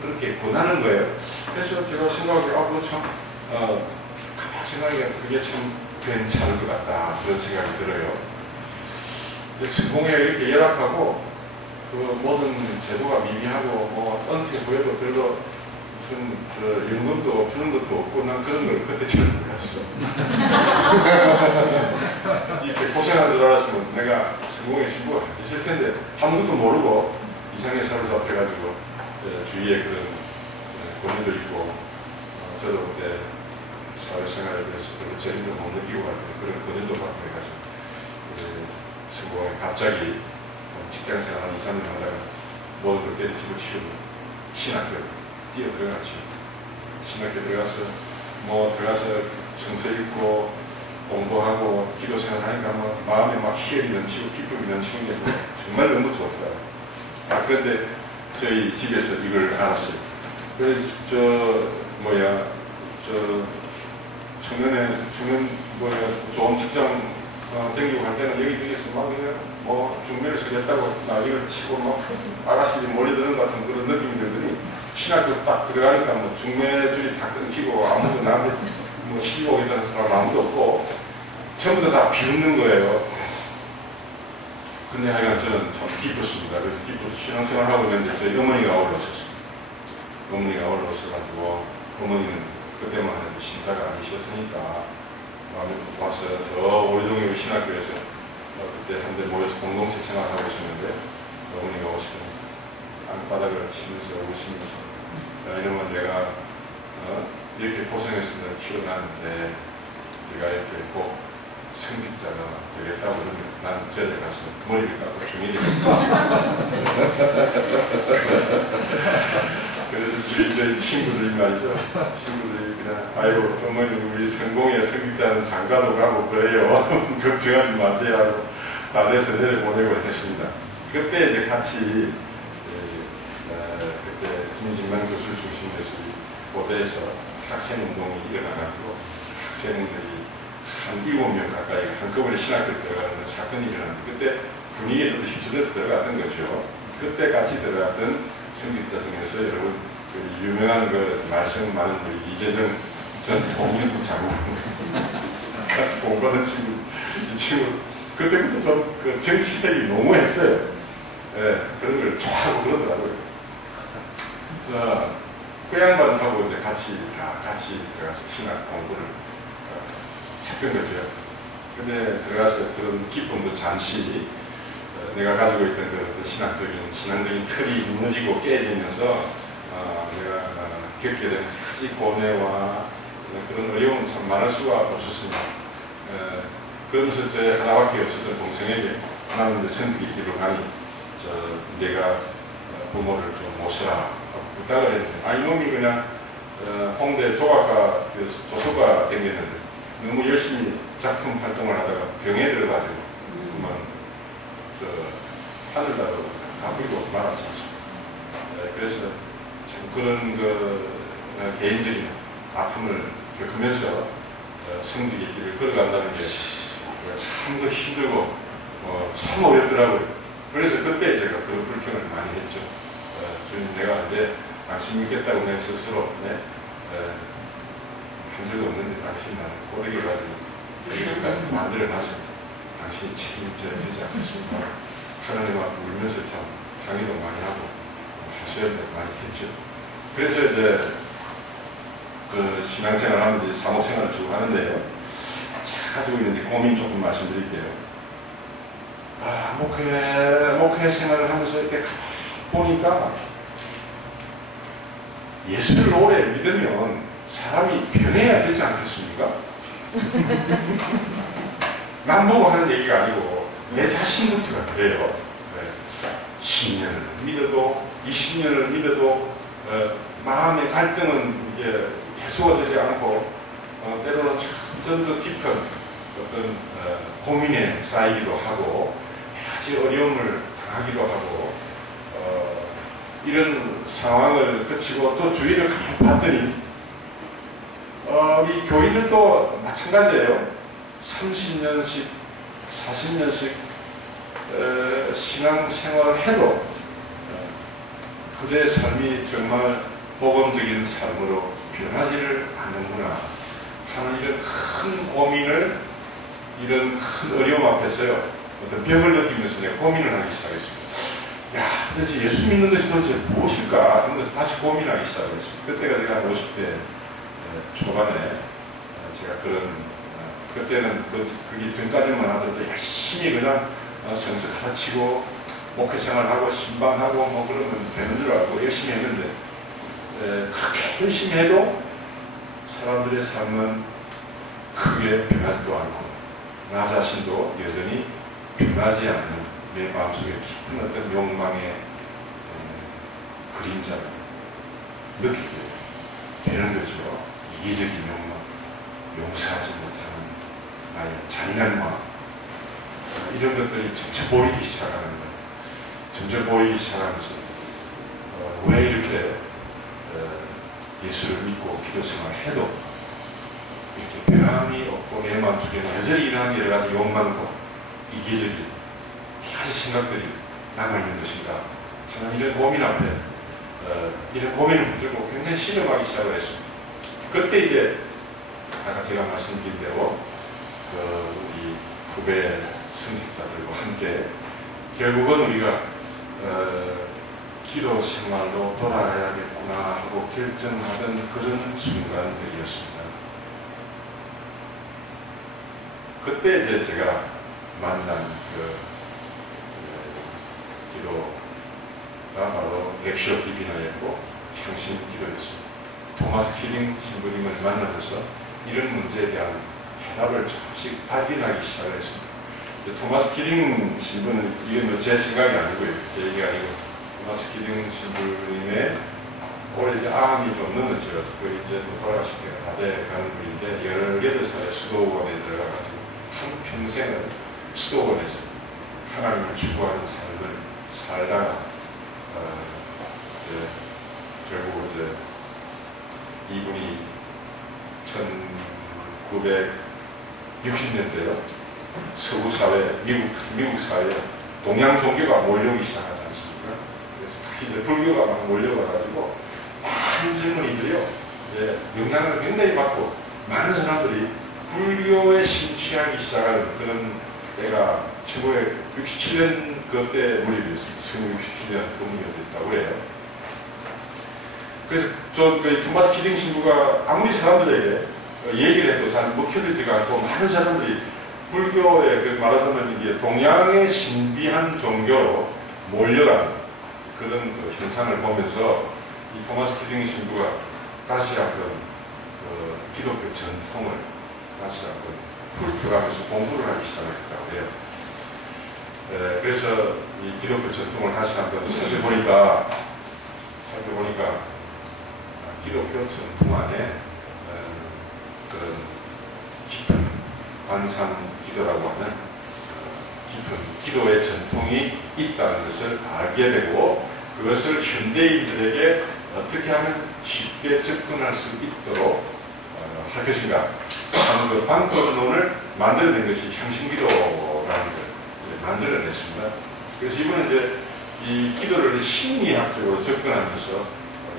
그렇게 권하는 거예요. 그래서 제가 생각하기에 그거 참 가만히 생각하기에 그게 참 괜찮을 것 같다 그런 생각이 들어요. 성공에 이렇게 열악하고 그 모든 제도가 미미하고 언뜻 보여도 별로 무슨 연금도 주는 것도 없고 난 그런 걸 그때 잘 몰랐어. 이렇게 고생하는 줄 알았으면 내가 성공의 신부가 있을 텐데 아무것도 모르고 이상에 사로잡혀가지고 주위에 그런 권위도 있고 저도 그때 사회생활에 대해서 별로 재미도 못 느끼고 갈 때 그런 권위도 받고 해가지고 성공에 갑자기 직장생활 한 2, 3년 하다가 모든 걸 때려치고 치우고 신학교 뛰어 들어갔지. 신학교 들어가서 성서 읽고 공부하고 기도 생활하니까 마음에 막 희열이 넘치고 기쁨이 넘치는 게 정말 너무 좋더라고요. 그런데 저희 집에서 이걸 알았어요. 그래서 좋은 직장 댕기고 갈 때는 여기저기서 중매를 서겠다고 나이를 치고 아가씨들이 몰려드는 것 같은 그런 느낌이 들더니 신학교 딱 들어가니까 중매줄이 다 끊기고 아무도 나한테 시집 오겠다는 사람 아무도 없고 전부 다 비웃는 거예요. 근데 하여간 저는 참 기뻤습니다. 그래서 기뻐서 신앙생활하고 있는데 저희 어머니가 올라오셨어요. 어머니가 올라오셔가지고 어머니는 그때만 해도 신자가 아니셨으니까 와서 저 오리동의 신학교에서 그때 한데 모여서 공동체 생활하고 있었는데 어머니가 오시더니 땅바닥을 치면서 우시면서 이놈은 내가 이렇게 고생해서 널 키워놨는데 네가 이렇게 꼭 성직자가 되겠다고 그러면 난 저에 가서 머리를 깎고 중일이니까 그래서 저희 친구들이 말이죠. 친구들이 그냥 아이고 어머니 우리 성공의 성직자는 장가도 가고 그래요. 걱정하지 마세요 하고 다대서 내려보내고 했습니다. 그때 이제 같이 그때 김진만 교수를 중심으로 고대에서 학생운동이 일어나가지고 학생들이 한 7명 가까이 한꺼번에 신학교 들어가는 사건이 일어났는데 그때 분위기에 좀 휩쓸려서 들어갔던 거죠. 그때 같이 들어갔던 성직자 중에서 여러분 그 유명한 그 말씀 많은 우리 이재정 전 공인부 장군 같이 공부하는 친구 이 친구 그때부터 좀 그 정치색이 농후했어요. 예, 그런 걸 좋아하고 그러더라고요. 그 양반하고 이제 같이 들어가서 신학 공부를 했던 거죠. 근데 들어가서 그런 기쁨도 잠시 내가 가지고 있던 그 신앙적인 틀이 무너지고 깨지면서 내가 겪게 된 가지 고뇌와 그런 어려움은 참 많을 수가 없었습니다. 그러면서 제 하나밖에 없었던 동생에게 하나는 이제 선택이 길을 가니 내가 부모를 좀 모시라 부탁을 했는데 이놈이 그냥 홍대 조각가 조소가 댕겼는데 너무 열심히 작품 활동을 하다가 병에 들어가지고 그만 하늘나라로 바꾸고 말았지 않습니까? 그래서 참 그런 개인적인 아픔을 겪으면서 성직의 길을 걸어간다는 게 참 힘들고 참 어렵더라고요. 그래서 그때 제가 그런 불평을 많이 했죠. 주님 내가 이제 당신 믿겠다고 내 스스로 한 적도 없는데 당신 나는 꼬리를 가지고 여기까지 만들어놨습니다. 당신이 책임져야 되지 않겠습니까? 하나님 앞에 울면서 참 항의도 많이 하고 하소연도 많이 했죠. 그래서 이제 그 신앙생활 하면서 이제 사목생활을 쭉 하는데요. 가지고 있는데 고민 조금 말씀드릴게요. 목회 생활을 하면서 이렇게 보니까 예수를 오래 믿으면 사람이 변해야 되지 않겠습니까? 남 보고 하는 얘기가 아니고 내 자신부터가 그래요. 10년을 믿어도 20년을 믿어도 마음의 갈등은 이게 해소가 되지 않고 때로는 좀 더 깊은 어떤 고민에 쌓이기도 하고 여러 가지 어려움을 당하기도 하고 이런 상황을 거치고 또 주위를 가만히 봤더니 우리 교인들도 마찬가지예요. 30년씩 40년씩 신앙생활을 해도 그들의 삶이 정말 복음적인 삶으로 변하지를 않는구나 하는 이런 큰 고민을 이런 큰 어려움 앞에서요 어떤 벽을 느끼면서 내가 고민을 하기 시작했습니다. 야, 도대체 예수 믿는 것이 도대체 무엇일까 하는 것을 다시 고민하기 시작했습니다. 그때가 제가 50대 초반에 제가 그때는 그게 전까지만 하더라도 열심히 그냥 성서 가르치고 목회 생활하고 신방하고 뭐 그러면 되는 줄 알고 열심히 했는데 그렇게 열심히 해도 사람들의 삶은 크게 변하지도 않고 나 자신도 여전히 변하지 않는 내 마음속에 깊은 어떤 욕망의 그림자를 느끼게 되는 거죠. 이기적인 욕망, 용서하지 못하는 나의 잔인한 마음 이런 것들이 점점 보이기 시작하는 거예요. 점점 보이기 시작하면서 왜 이렇게 예수를 믿고 기도 생활을 해도 이렇게 변함이 없고 내 마음속에는 여전히 이러한 여러 가지 욕망과 이기적인 여러 가지 생각들이 남아있는 것인가 하는 이런 고민 앞에 이런 고민을 붙들고 굉장히 신음하기 시작을 했습니다. 그때 이제 아까 제가 말씀드린 대로 우리 후배 성직자들과 함께 결국은 우리가 기도 생활로 돌아가야겠구나 하고 결정하던 그런 순간들이었습니다. 그때 이제 제가 만난 기도가 바로 렉셔 디비너였고 향신 기도였습니다. 토마스 키링 신부님을 만나면서 이런 문제에 대한 해답을 조금씩 발견하기 시작을 했습니다. 토마스 키링 신부는, 이건 제 생각이 아니고요, 제 얘기가 아니고, 토마스 키링 신부님의 올해 이제 암이 좀 넘어져요. 그 이제 돌아가실 때가 다 돼가는 분인데 18살에 수도원에 들어가가지고 한 평생을 수도원에서 하나님을 추구하는 삶을 살다가 결국 이제 이분이 1960년대요. 서구 사회, 미국 사회에 동양 종교가 몰려오기 시작하지 않습니까? 그래서 특히 이제 불교가 막 몰려와가지고 많은 젊은이들이요, 영향을 굉장히 받고 많은 사람들이 불교에 심취하기 시작하는 그런 때가 1967년 그때 무렵이었습니다. 1967년 그 무렵이었다고 해요. 그래서 그 토마스 키링 신부가 아무리 사람들에게 얘기를 해도 잘 먹혀들지가 않고 많은 사람들이 불교에 말하자면 이게 동양의 신비한 종교로 몰려가는 그런 그 현상을 보면서 이 토마스 키링 신부가 다시 한번 기독교 전통을 다시 한번 훑어가면서 공부를 하기 시작했다고 해요. 그래서 이 기독교 전통을 다시 한번 살펴보니까 기독교 전통 안에 그런 깊은 관상 기도라고 하는 깊은 기도의 전통이 있다는 것을 알게 되고, 그것을 현대인들에게 어떻게 하면 쉽게 접근할 수 있도록 할 것인가 하는 그 방법론을 만들어낸 것이 향신기도라는 걸 만들어냈습니다. 그래서 이번에 이제 이 기도를 심리학적으로 접근하면서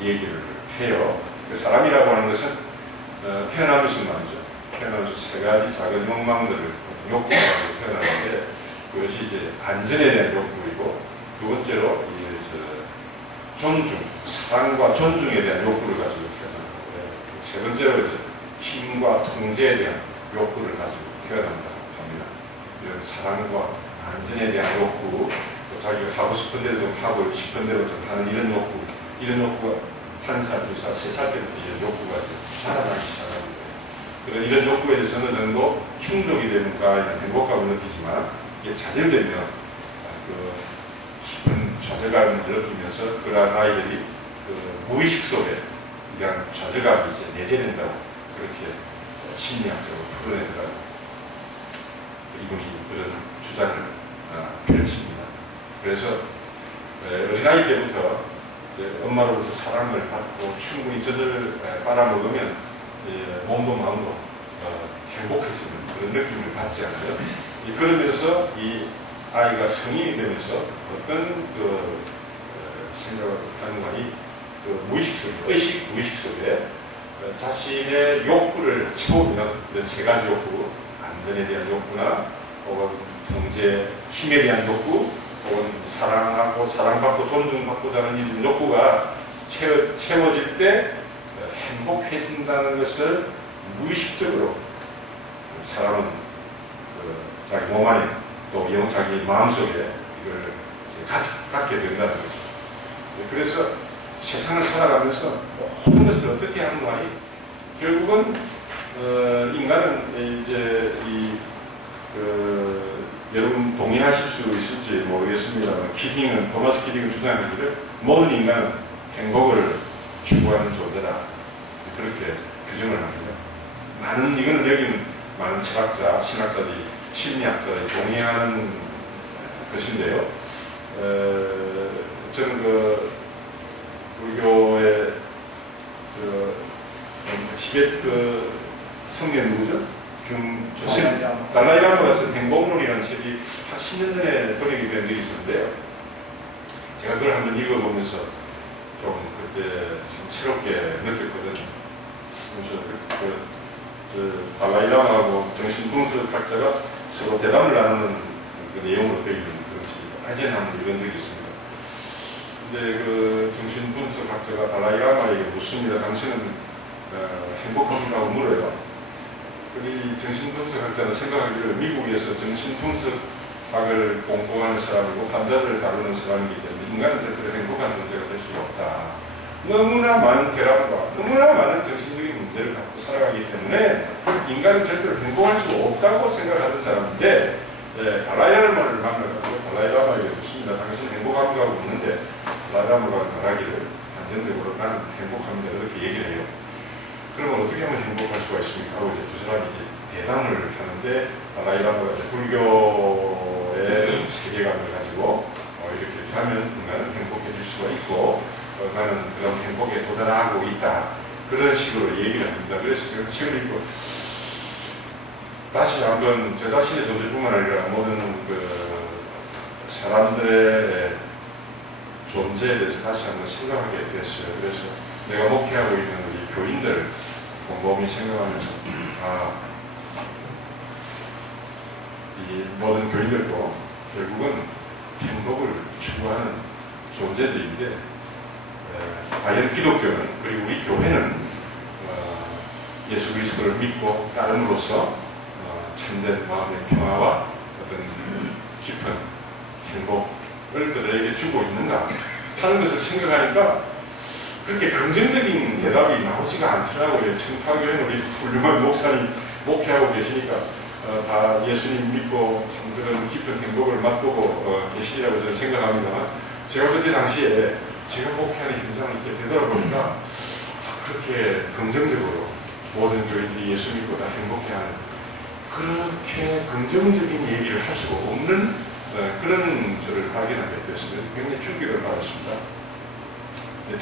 얘기를 해요. 그 사람이라고 하는 것은 태어나면서 말이죠. 태어나면서 세 가지 작은 욕망들을, 욕구라고 태어나는데, 그것이 이제 안전에 대한 욕구이고, 두 번째로 이제 존중, 사랑과 존중에 대한 욕구를 가지고 태어나고, 세 번째로 이제 힘과 통제에 대한 욕구를 가지고 태어난다고 합니다. 이런 사랑과 안전에 대한 욕구, 또 자기가 하고 싶은 대로 좀 하고 싶은 대로 좀 하는 이런 욕구가 1살, 2살, 3살 때부터 이런 욕구가 자라나기 시작하는 거예요. 그런 이런 욕구에 대해서 어느 정도 충족이 되니까 이런 행복감을 느끼지만, 이게 좌절되면 그 깊은 좌절감을 느끼면서 그러한 아이들이 그 무의식 속에 이러한 좌절감이 이제 내재된다고 그렇게 심리학적으로 풀어낸다고 이분이 그런 주장을 펼칩니다. 그래서 어린아이 때부터 이제 엄마로부터 사랑을 받고 충분히 젖을 빨아먹으면 몸도 마음도 행복해지는 그런 느낌을 받지 않아요. 그러면서 이 아이가 성인이 되면서 어떤 그 생각을 하는 것이 그 무의식 속에, 무의식 속에 자신의 욕구를 채우는 이런 세 가지 욕구, 안전에 대한 욕구나 혹은 통제, 힘에 대한 욕구, 혹은 사랑하고 사랑받고 존중받고자 하는 이 욕구가 채워질 때 행복해진다는 것을 무의식적으로 사람은 자기 몸 안에 또 자기 마음속에 이걸 갖게 된다는 거죠. 그래서 세상을 살아가면서 모든 것을 어떻게 하는 거니? 결국은 인간은 이제 여러분 동의하실 수 있을지 모르겠습니다만, 토마스 키딩은 주장하기를 모든 인간은 행복을 추구하는 존재다, 그렇게 규정을 합니다. 이거는 여기는 많은 철학자, 신학자들이, 심리학자들이 동의하는 것인데요. 저는 불교의 티베트 성경 누구죠? 달라이 라마가 쓴 행복론이라는 책이 한 10년 전에 번역이 된 적이 있었는데요. 제가 그걸 한번 읽어보면서 좀 그때 좀 새롭게 느꼈거든요. 달라이 라마하고 정신분석학자가 서로 대담을 나누는 그 내용으로 되어 있는 그런 책입니다. 낮에는 한번 이런 적이 있습니다. 근데 그 정신분석학자가 달라이라마에게 묻습니다. 당신은 행복합니까? 물어요. 이 정신분석학자는 생각하기를 미국에서 정신분석학을 공부하는 사람이고 환자들을 다루는 사람이기 때문에 인간은 절대로 행복한 존재가 될 수가 없다. 너무나 많은 결함과 너무나 많은 정신적인 문제를 갖고 살아가기 때문에 인간은 절대로 행복할 수 없다고 생각하는 사람인데 달라이라마를 만나가지고 달라이라마에게 묻습니다. 당신 행복합니까? 하고 묻는데 달라이라마가 말하기를 단정적으로 나는 행복합니다. 이렇게 얘기를 해요. 그러면 어떻게 하면 행복할 수가 있습니까? 하고 이제 두 사람이 이제 대담을 하는데 달라이라마가 불교의 세계관을 가지고 이렇게 하면 인간은 행복해질 수가 있고 나는 그런 행복에 도달하고 있다. 그런 식으로 얘기를 합니다. 그래서 제가 책을 읽고 다시 한번 제 자신의 존재뿐만 아니라 모든 그 사람들의 존재에 대해서 다시 한번 생각하게 됐어요. 그래서 내가 목회하고 있는 우리 교인들 곰곰이 생각하면서 이 모든 교인들도 결국은 행복을 추구하는 존재들인데 과연 기독교는 그리고 우리 교회는 예수 그리스도를 믿고 따름으로써 참된 마음의 평화와 어떤 깊은 행복을 그들에게 주고 있는가 하는 것을 생각하니까 그렇게 긍정적인 대답이 나오지가 않더라고요. 청파교회는 우리 훌륭한 목사님 목회하고 계시니까 다 예수님 믿고 참 그런 깊은 행복을 맛보고 계시리라고 저는 생각합니다만 제가 그때 당시에 제가 목회하는 현장을 이렇게 되돌아보니까 그렇게 긍정적으로 모든 교인들이 예수 믿고 다 행복해하는 그렇게 긍정적인 얘기를 할 수가 없는 그런 저를 발견하게 되었습니다. 굉장히 충격을 받았습니다.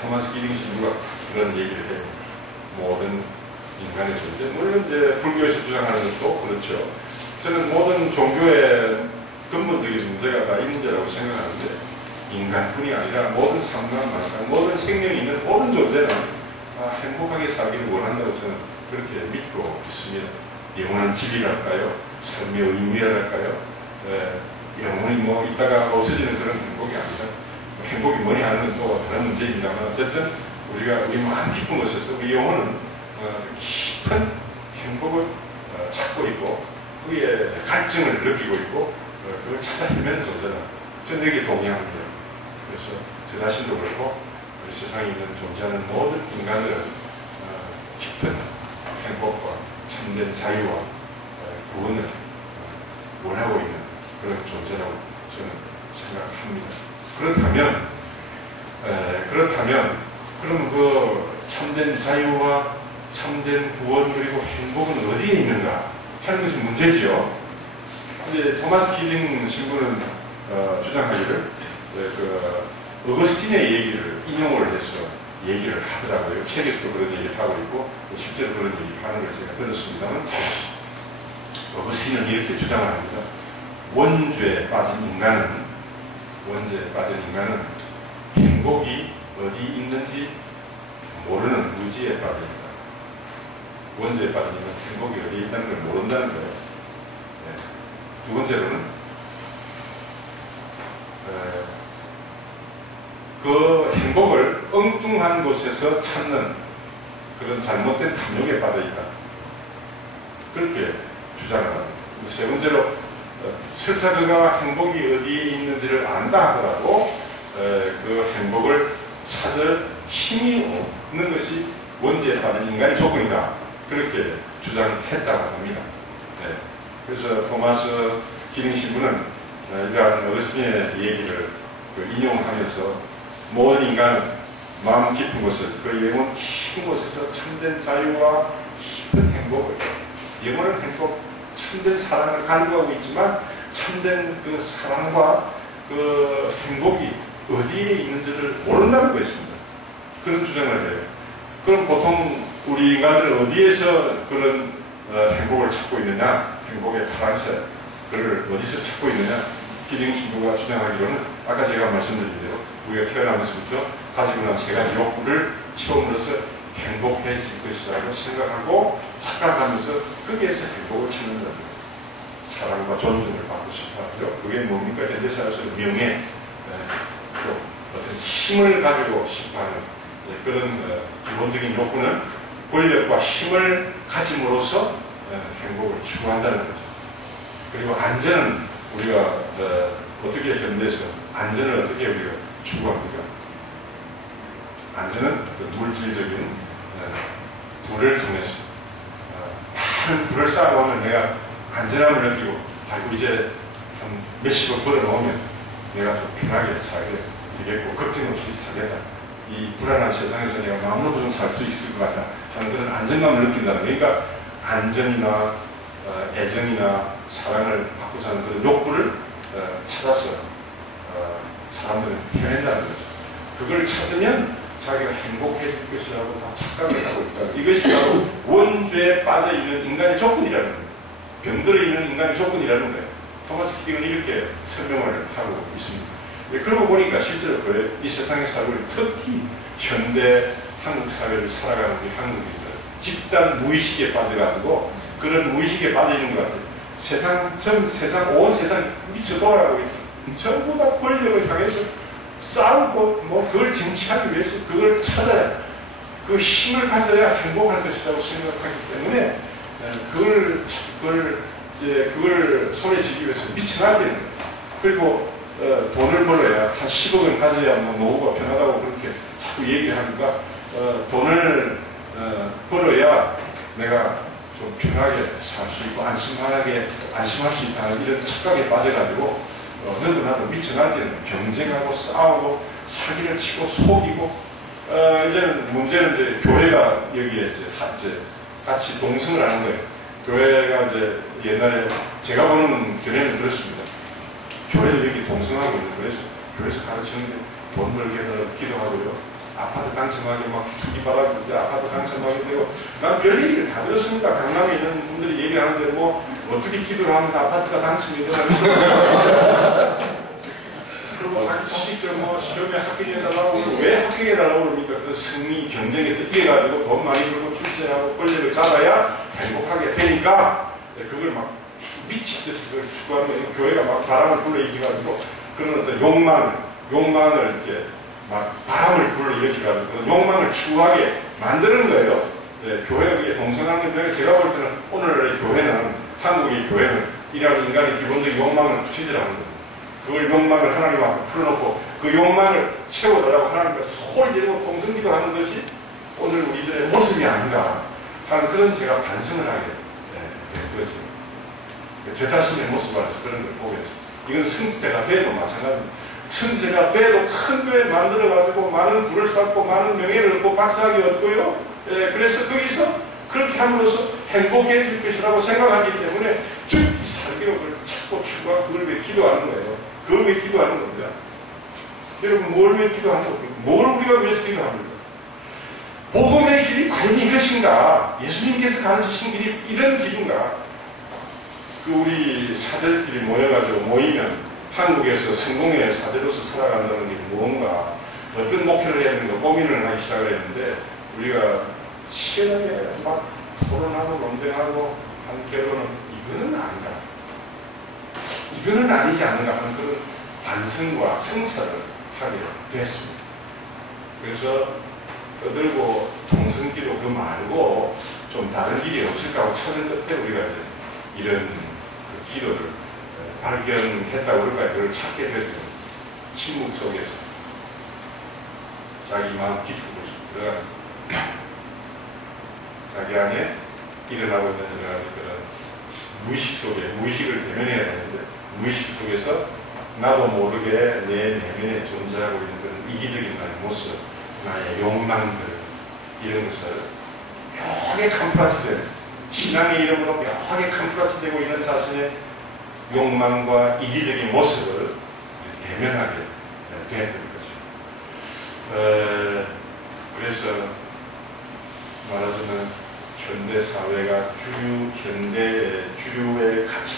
토마스 기딩 신부가 그런 얘기를 해요. 모든 인간의 존재, 물론 이제 불교에서 주장하는 것도 그렇죠. 저는 모든 종교의 근본적인 문제가 다 이 문제라고 생각하는데 인간뿐이 아니라 모든 상관만상, 모든 생명이 있는 모든 존재는 행복하게 살기를 원한다고 저는 그렇게 믿고 있습니다. 영원한 진리랄까요? 삶의 의미랄까요? 영원히 뭐 있다가 없어지는 그런 행복이 아니다. 행복이 뭐냐 하는 건 또 다른 문제입니다만 어쨌든 우리가 우리 마음 깊은 곳에서 우리 영혼은 깊은 행복을 찾고 있고 그의 갈증을 느끼고 있고 그걸 찾아 헤매는 존재다. 저는 여기에 동의합니다. 그래서 제 자신도 그렇고 세상에 있는 존재하는 모든 인간들은 깊은 행복과 참된 자유와 구원을 원하고 있는 그런 존재라고 저는 생각합니다. 그렇다면 그럼 그 참된 자유와 참된 구원 그리고 행복은 어디에 있는가 하는 것이 문제지요. 근데 토마스 기딩 신부는 주장하기를 그 어거스틴의 얘기를 인용을 해서 얘기를 하더라고요. 책에서도 그런 얘기를 하고 있고 실제로 그런 얘기를 하는 걸 제가 들었습니다만 어거스틴은 이렇게 주장을 합니다. 원죄에 빠진 인간은 행복이 어디 있는지 모르는 무지에 빠집니다. 원죄에 빠진 인간은 행복이 어디 있다는 걸 모른다는 거예요. 네. 두 번째로는 그 행복을 엉뚱한 곳에서 찾는 그런 잘못된 탐욕에 빠져 있다. 그렇게 주장을 합니다. 세 번째로 설사 그가 행복이 어디에 있는지를 안다 하더라도 그 행복을 찾을 힘이 없는 것이 원죄에 빠진 인간의 조건이다. 그렇게 주장했다고 합니다. 네. 그래서 토마스 기딩 신부는 이러한 어거스틴의 얘기를 인용하면서 모든 인간은 마음 깊은 곳을 그 영혼 깊은 곳에서 참된 자유와 깊은 행복을 영원한 행복 참된 사랑을 갈구하고 있지만 참된 그 사랑과 그 행복이 어디에 있는지를 모른다는 것입니다. 그런 주장을 해요. 그럼 보통 우리 인간들은 어디에서 그런 행복을 찾고 있느냐? 행복의 파란색, 그걸 어디서 찾고 있느냐? 기딩 신부가 주장하기로는 아까 제가 말씀드린 대로 우리가 태어나면서부터 가지고 난 세 가지 욕구를 처음으로서 행복해질 것이라고 생각하고 착각하면서 거기에서 행복을 찾는다. 사랑과 존중을 받고 싶어 하죠. 그게 뭡니까? 현대사회에서 명예, 또 어떤 힘을 가지고 싶어 하는 그런 기본적인 욕구는 권력과 힘을 가짐으로써 행복을 추구한다는 거죠. 그리고 안전은 우리가 어떻게 현대에서 안전을 어떻게 우리가 추구합니까? 안전은 물질적인 불을 통해서 많은 불을 쌓아놓으면 내가 안전함을 느끼고 아이고 이제 한 몇십억 벌어놓으면 내가 좀 편하게 살게 되겠고 걱정 없이 살겠다. 이 불안한 세상에서 내가 마음으로 좀 살 수 있을 것 같다 하는 그런 안정감을 느낀다는 거예요. 그러니까 안전이나 애정이나 사랑을 받고 사는 그런 욕구를 찾아서 사람들은 해낸다는 거죠. 그걸 찾으면 자기가 행복해질 것이라고 다 착각을 하고 있다. 이것이 바로 원죄에 빠져있는 인간의 조건이라는 거예요. 병들어 있는 인간의 조건이라는 거예요. 토마스 키딩은 이렇게 설명을 하고 있습니다. 그러고 보니까 실제로 이 세상에 살고 있는 특히 현대 한국 사회를 살아가는 우리 한국인들 집단 무의식에 빠져가지고 그런 무의식에 빠져있는 것 같아요. 온 세상이 미쳐 돌아가고 있는 전부 다 권력을 향해서 싸우고 그걸 쟁취하기 위해서 그걸 찾아야 그 힘을 가져야 행복할 것이라고 생각하기 때문에 그걸 소리지기 위해서 미쳐나야 되는 거예요. 그리고 돈을 벌어야 한 10억은 가져야 노후가 편하다고 그렇게 자꾸 얘기를 하니까 돈을 벌어야 내가 좀 편하게 살 수 있고 안심할 수 있다는 이런 착각에 빠져가지고 너도 나도 미쳐날 때는 경쟁하고 싸우고 사기를 치고 속이고 이제는 문제는 이제 교회가 여기에 이제 같이 동성을 하는 거예요. 교회가 이제 옛날에 제가 보는 견해는 그렇습니다. 교회를 여기 동성하고 있는 거예요. 교회에서 가르치는데 돈 벌게 해서 기도하고요. 아파트 당첨하게 막 투기 바라고 아파트 당첨하게 되고 난 별 얘기를 다 들었습니다. 강남에 있는 분들이 얘기하는데 어떻게 기도를 하면 아파트가 당첨이 되나 그리고 자식들 시험에 합격해달라고 왜 합격해달라고 그럽니까? 그 승리 경쟁에서 이겨가지고 돈 많이 벌고 출세하고 권력을 잡아야 행복하게 되니까 그걸 막 미치듯이 그걸 추구하는 거예요. 교회가 막 바람을 불러일으켜가지고 그런 어떤 욕망을 이렇게 막 바람을 불러일으켜가지고 욕망을 추구하게 만드는 거예요. 교회가 그게 동성하는 건데 제가 볼 때는 오늘날의 교회는 한국의 교회는 이런 인간의 기본적인 욕망을 붙이더라는 거예요. 그걸 욕망을 하나님 앞에 풀어놓고 그 욕망을 채워달라고 하나님께 소리 지르고 동성기도 하는 것이 오늘 우리들의 모습이 아닌가 하는 그런 제가 반성을 하게 된 거죠. 제 자신의 모습 안에서 그런 걸 보게 됐어요. 이건 승자가 돼도 마찬가지입니다. 승자가 돼도 큰 교회 만들어가지고 많은 부를 쌓고 많은 명예를 얻고 박사학위 얻고요. 그래서 거기서 그렇게 함으로써 행복해질 것이라고 생각하기 때문에 쭉 살기로 그걸 찾고 추구하고 그걸 위해 기도하는 거예요. 그걸 위해 기도하는 겁니다. 여러분 뭘 위해 기도하는 겁니까? 뭘 우리가 위해서 기도합니까? 복음의 길이 과연 이것인가? 예수님께서 가르치신 길이 이런 길인가? 우리 사제들끼리 모이면 한국에서 성공의 사제로서 살아간다는 게 무언가 어떤 목표를 해야 되는가 고민을 하기 시작을 했는데 우리가 치열하게 막 토론하고 논쟁하고 한 결론은 이거는 아닌가 이거는 아니지 않은가 하는 그런 반성과 성찰을 하게 됐습니다. 그래서 떠들고 동성기도 그 말고 좀 다른 길이 없을까 하고 찾은 끝에 우리가 이제 이런 그 기도를 발견했다고 그럴까요? 그걸 찾게 됐어요. 침묵 속에서 자기 마음 깊은 곳으로 들어가는 자기 안에 일어나고 있는 여러 가지 그런 무의식 속에 무의식을 대면해야 되는데 무의식 속에서 나도 모르게 내 내면에 존재하고 있는 그런 이기적인 나의 모습, 나의 욕망들 이런 것을 묘하게 캄프라치되는 신앙의 이름으로 묘하게 캄프라치되고 있는 자신의 욕망과 이기적인 모습을 대면하게 되는 거죠. 그래서 말하자면 현대 사회가 현대의 주류의 가치,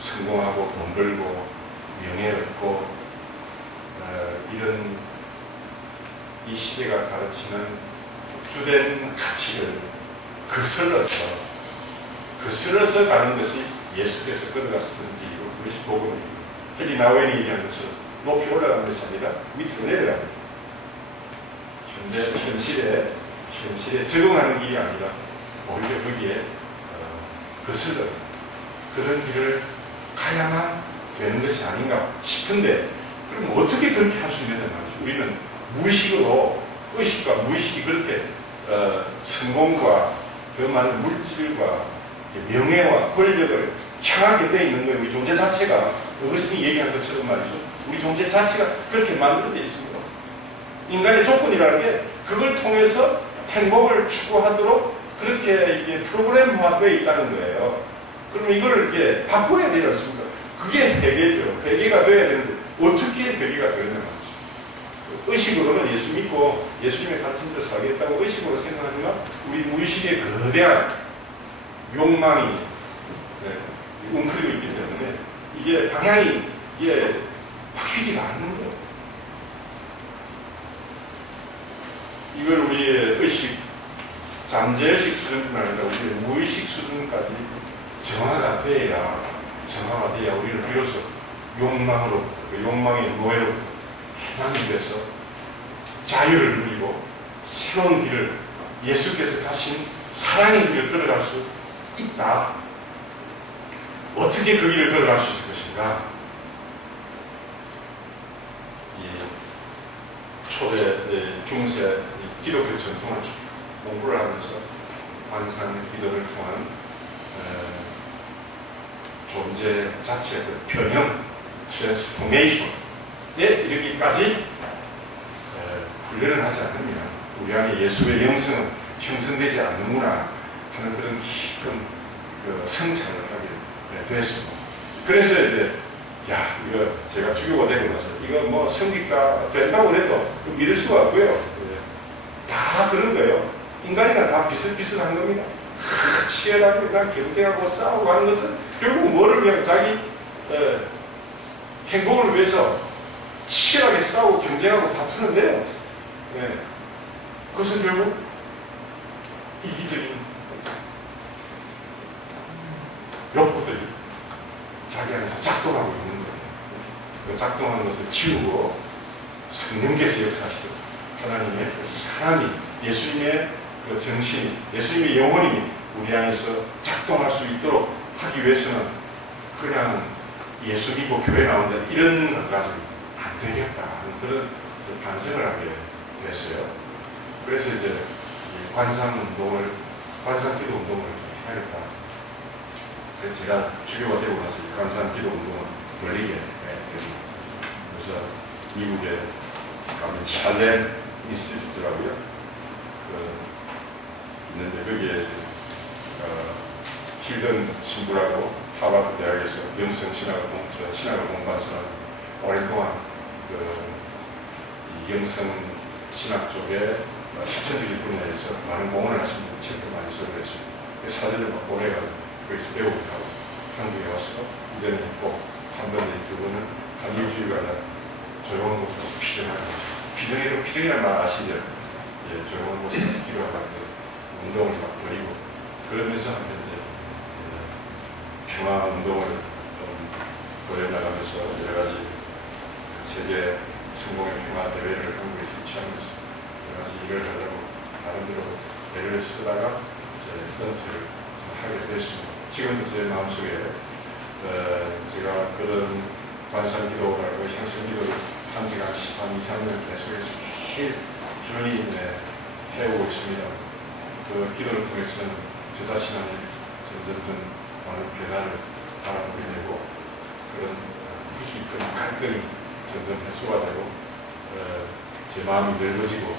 성공하고 돈 벌고 명예 얻고 이런 이 시대가 가르치는 주된 가치를 거슬러서 가는 것이 예수께서 걸어갔었던 길이고 그것이 복음입니다. 헨리 나우엔이 얘기한 것처럼 높이 올라가는 것이 아니라 밑으로 내려가는 길. 현실에 적응하는 길이 아니라 오히려 거기에 거슬러 그런 길을 가야만 되는 것이 아닌가 싶은데, 그럼 어떻게 그렇게 할 수 있느냐 말이죠. 우리는 무의식으로, 의식과 무의식이 그렇게 성공과 더 많은 물질과 명예와 권력을 향하게 되어 있는 거예요. 우리 존재 자체가 어르신이 얘기한 것처럼 말이죠. 우리 존재 자체가 그렇게 만들어져 있습니다. 인간의 조건이라는 게 그걸 통해서 행복을 추구하도록 그렇게 이게 프로그램화되어 있다는 거예요. 그럼 이거를 이렇게 바꿔야 되지 않습니까? 그게 회개죠. 회개가 돼야 되는데 어떻게 회개가 되느냐 말이죠. 의식으로는 예수 믿고 예수님의 가르친 대로 살겠다고 의식으로 생각하지만 우리 무의식의 거대한 욕망이 웅크리고 있기 때문에 이게 방향이 바뀌지가 않는 거예요. 이걸 우리의 의식, 잠재의식 수준뿐 아니라 우리의 무의식 수준까지 정화가 돼야 우리는 비로소 욕망으로, 욕망의 노예로부터 해방이 돼서 자유를 누리고 새로운 길을, 예수께서 가신 사랑의 길을 걸어갈 수 있다. 어떻게 그 길을 걸어갈 수 있을 것인가? 초대, 중세 기독교 전통을 공부를 하면서 환상 기도를 통한 존재 자체의 그 변형, 트랜스포메이션에 이르기까지 훈련을 하지 않으면 우리 안에 예수의 영성은 형성되지 않는구나 하는 그런 깊은 그 성찰을 하게 됐습니다. 그래서 이제 이거 제가 주교가 되고 나서 이거 뭐 성직자 된다고 해도 믿을 수가 없고요. 다 그런 거예요. 인간이랑 다 비슷비슷한 겁니다. 치열하게 경쟁하고 싸우고 하는 것은 결국 뭐를 위한 자기 행복을 위해서 치열하게 싸우고 경쟁하고 다투는데요. 그것은 결국 이기적인 욕구들이 자기 안에서 작동하고 있는 거예요. 그 작동하는 것을 지우고 성령께서 역사하시도록 하나님의 사랑이, 예수님의 그 정신이, 예수님의 영혼이 우리 안에서 작동할 수 있도록 하기 위해서는 그냥 예수 믿고 교회 나온다 이런 것까지는 안 되겠다 하는 그런 반성을 하게 됐어요. 그래서 이제 관상기도 운동을 해야겠다. 그래서 제가 주교가 되고 나서 관상기도 운동을 벌리게 됐습니다. 그래서 미국에 가면 샬렌 인스티튜트라고요. 있는데 거기에 틸던 친구라고 하버드 대학에서 영성 신학을 공부한 사람, 오랜 동안 이 영성 신학 쪽에 실천적인 분야에서 많은 공헌을 하신 분, 책도 많이 쓰고 그랬습니다. 사전을 막 오래가 거기서 배우고 하고 한국에 와서 이제는 꼭 한 번, 두 번은 한 일주일간 조용한 곳으로 피정이란 말 아시죠? 조용한 곳에서 필요한 운동을 막 벌이고 그러면서 이제 평화 운동을 좀 벌여나가면서 여러 가지 세계 성공의 평화 대회를 한국에서 유치하면서 여러 가지 일을 하려고 나름대로 애를 쓰다가 이제 은퇴를 하게 됐습니다. 지금도 제 마음속에 제가 그런 관상기도라고 향신기도를 한 지가 한 2, 3년 계속해서 매일 꾸준히 해오고 있습니다. 그 기도를 통해서는 저 자신 안에 점점 많은 변화를 바라보게 되고 그런 깊은 갈등이 점점 해소가 되고 제 마음이 넓어지고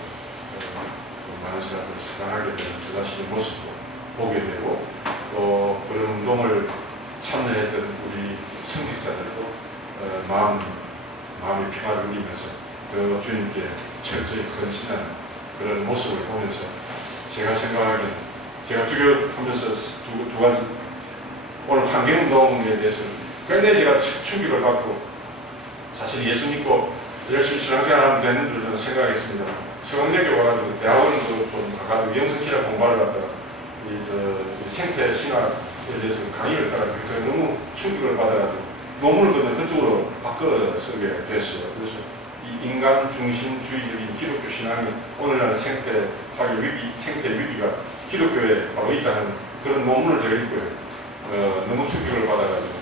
많은 사람들을 사랑하게 되는 저 자신의 모습도 보게 되고 또 그런 운동을 참여했던 우리 성직자들도 마음의 평화를 누리면서 그 주님께 철저히 헌신하는 그런 모습을 보면서 제가 생각하기에는 제가 주교하면서 두 가지 오늘 환경운동에 대해서 굉장히 제가 충격을 받고 사실 예수 믿고 열심히 신앙생활하면 되는 줄 저는 생각했습니다. 서강대교 와가지고 대학원도 좀 가가지고 영성신학 공부하러 갔다가 생태 신학 대해서 강의를 따라 제가 너무 충격을 받아가지고 논문을 그냥 그쪽으로 바꿔 쓰게 됐어요. 그래서 이 인간 중심주의적인 기독교 신앙이 오늘날 생태 위기가 기독교에 바로 있다는 그런 논문을 제가 읽고요. 너무 충격을 받아가지고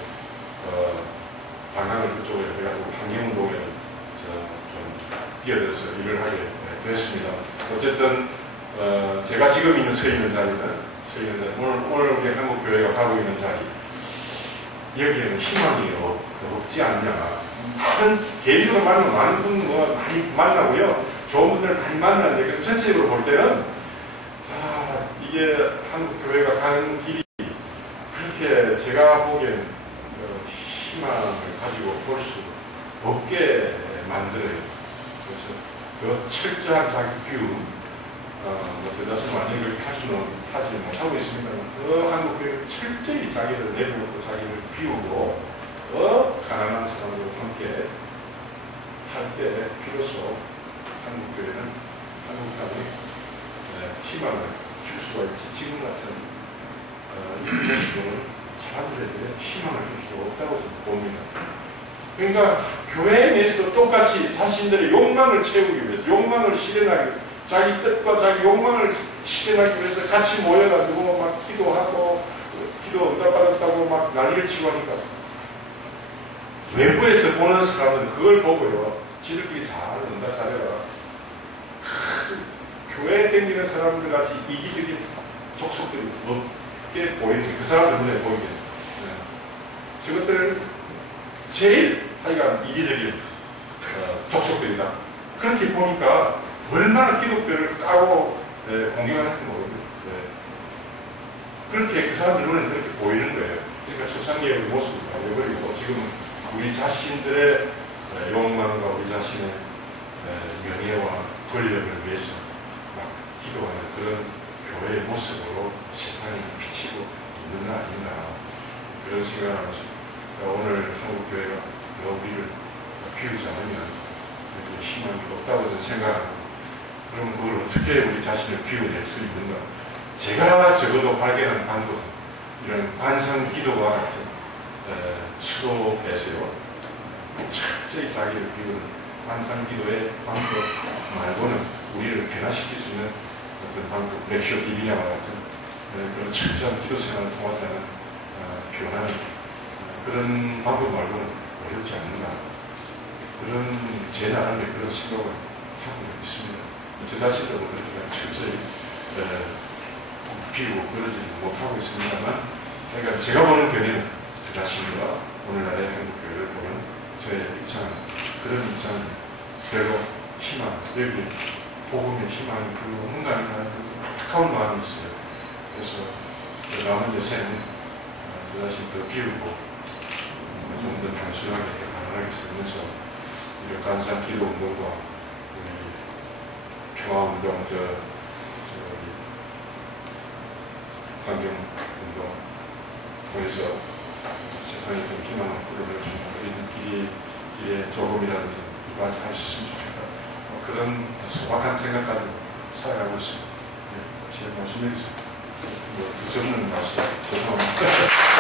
방향을 그쪽으로 해가지고 환경운동에 좀 뛰어들어서 일을 하게 됐습니다. 어쨌든 제가 지금 있는 서 있는 자리는 오늘 우리 한국교회가 가고 있는 자리 여기에는 희망이 없지 않냐. 개인적으로 많은 분 많이 만나고요. 좋은 분들 많이 만나는데 전체적으로 볼 때는 이게 한국교회가 가는 길이 그렇게 제가 보기엔 희망을 가지고 볼 수 없게 만들어요. 그래서 더 철저한 자기 비움 대다수 많이 그렇게 하지 못하고 있습니다. 그 한국교회가 철저히 자기를 내려놓고 자기를 비우고 가난한 사람들과 함께 할 때 비로소 한국교회는 한국 땅에 희망을 줄 수가 있지. 지금 같은 이 모습으로는 사람들에게 희망을 줄 수 없다고 봅니다. 그러니까 교회 내에서도 똑같이 자신들의 욕망을 채우기 위해서 욕망을 실현하기 자기 뜻과 자기 욕망을 실현하기 위해서 같이 모여가지고 막 기도하고 기도 응답받았다고 막 난리를 치고 하니까 외부에서 보는 사람들은 그걸 보고요. 지들끼리 잘 응답 잘해라. 교회에 댕기는 사람들 같이 이기적인 족속들이 없게 보이는 그 사람들 눈에 보이게. 저것들은 제일 하여간 이기적인 족속들이다. 그렇게 보니까 얼마나 기독교를 까고 공격하는지 모르겠어요. 그렇게 그 사람들 눈에 그렇게 보이는 거예요. 그러니까 초창기의 모습을 가려버리고 지금 우리 자신들의 욕망과 우리 자신의 명예와 권력을 위해서 막 기도하는 그런 교회의 모습으로 세상에 비치고 있는 거 아닌가 그런 생각을 하면서 오늘 한국교회가 우리를 비우지 않으면 희망이 없다고 저는 생각합니다. 그럼 그걸 어떻게 우리 자신을 비워낼 수 있는가? 제가 적어도 발견한 방법, 이런 관상 기도와 같은 수도에서요, 철저히 자기를 비우는 관상 기도의 방법 말고는 우리를 변화시킬 수 있는 어떤 방법, 렉쇼 디비냐와 같은 그런 철저한 기도 생활을 통하지 않은 변화는 그런 방법 말고는 어렵지 않는가. 그런 제 나름의 그런 생각을 하고 있습니다. 제 자신도 그렇게 철저히 비우고 그러지 못하고 있습니다만, 그러니까 제가 보는 견해는 제 자신과 오늘날의 한국교회를 보는 저의 입장은 그런 입장은 별로 희망, 여기 복음의 희망이 별로 없는가 하는 가까운 마음이 있어요. 그래서 남은 여생은 제 자신 더 비우고 좀 더 단순하게 가능하게 쓰면서 이런 간상 기도 운동과 평화운동, 환경운동 통해서 세상에 좀 희망을 불어넣을 수 있는 길에 조금이라도 이바지 할 수 있으면 좋겠다. 그런 소박한 생각까지 살아가고 있습니다. 제 말씀해 주세요. 두서없는 말씀 죄송합니다.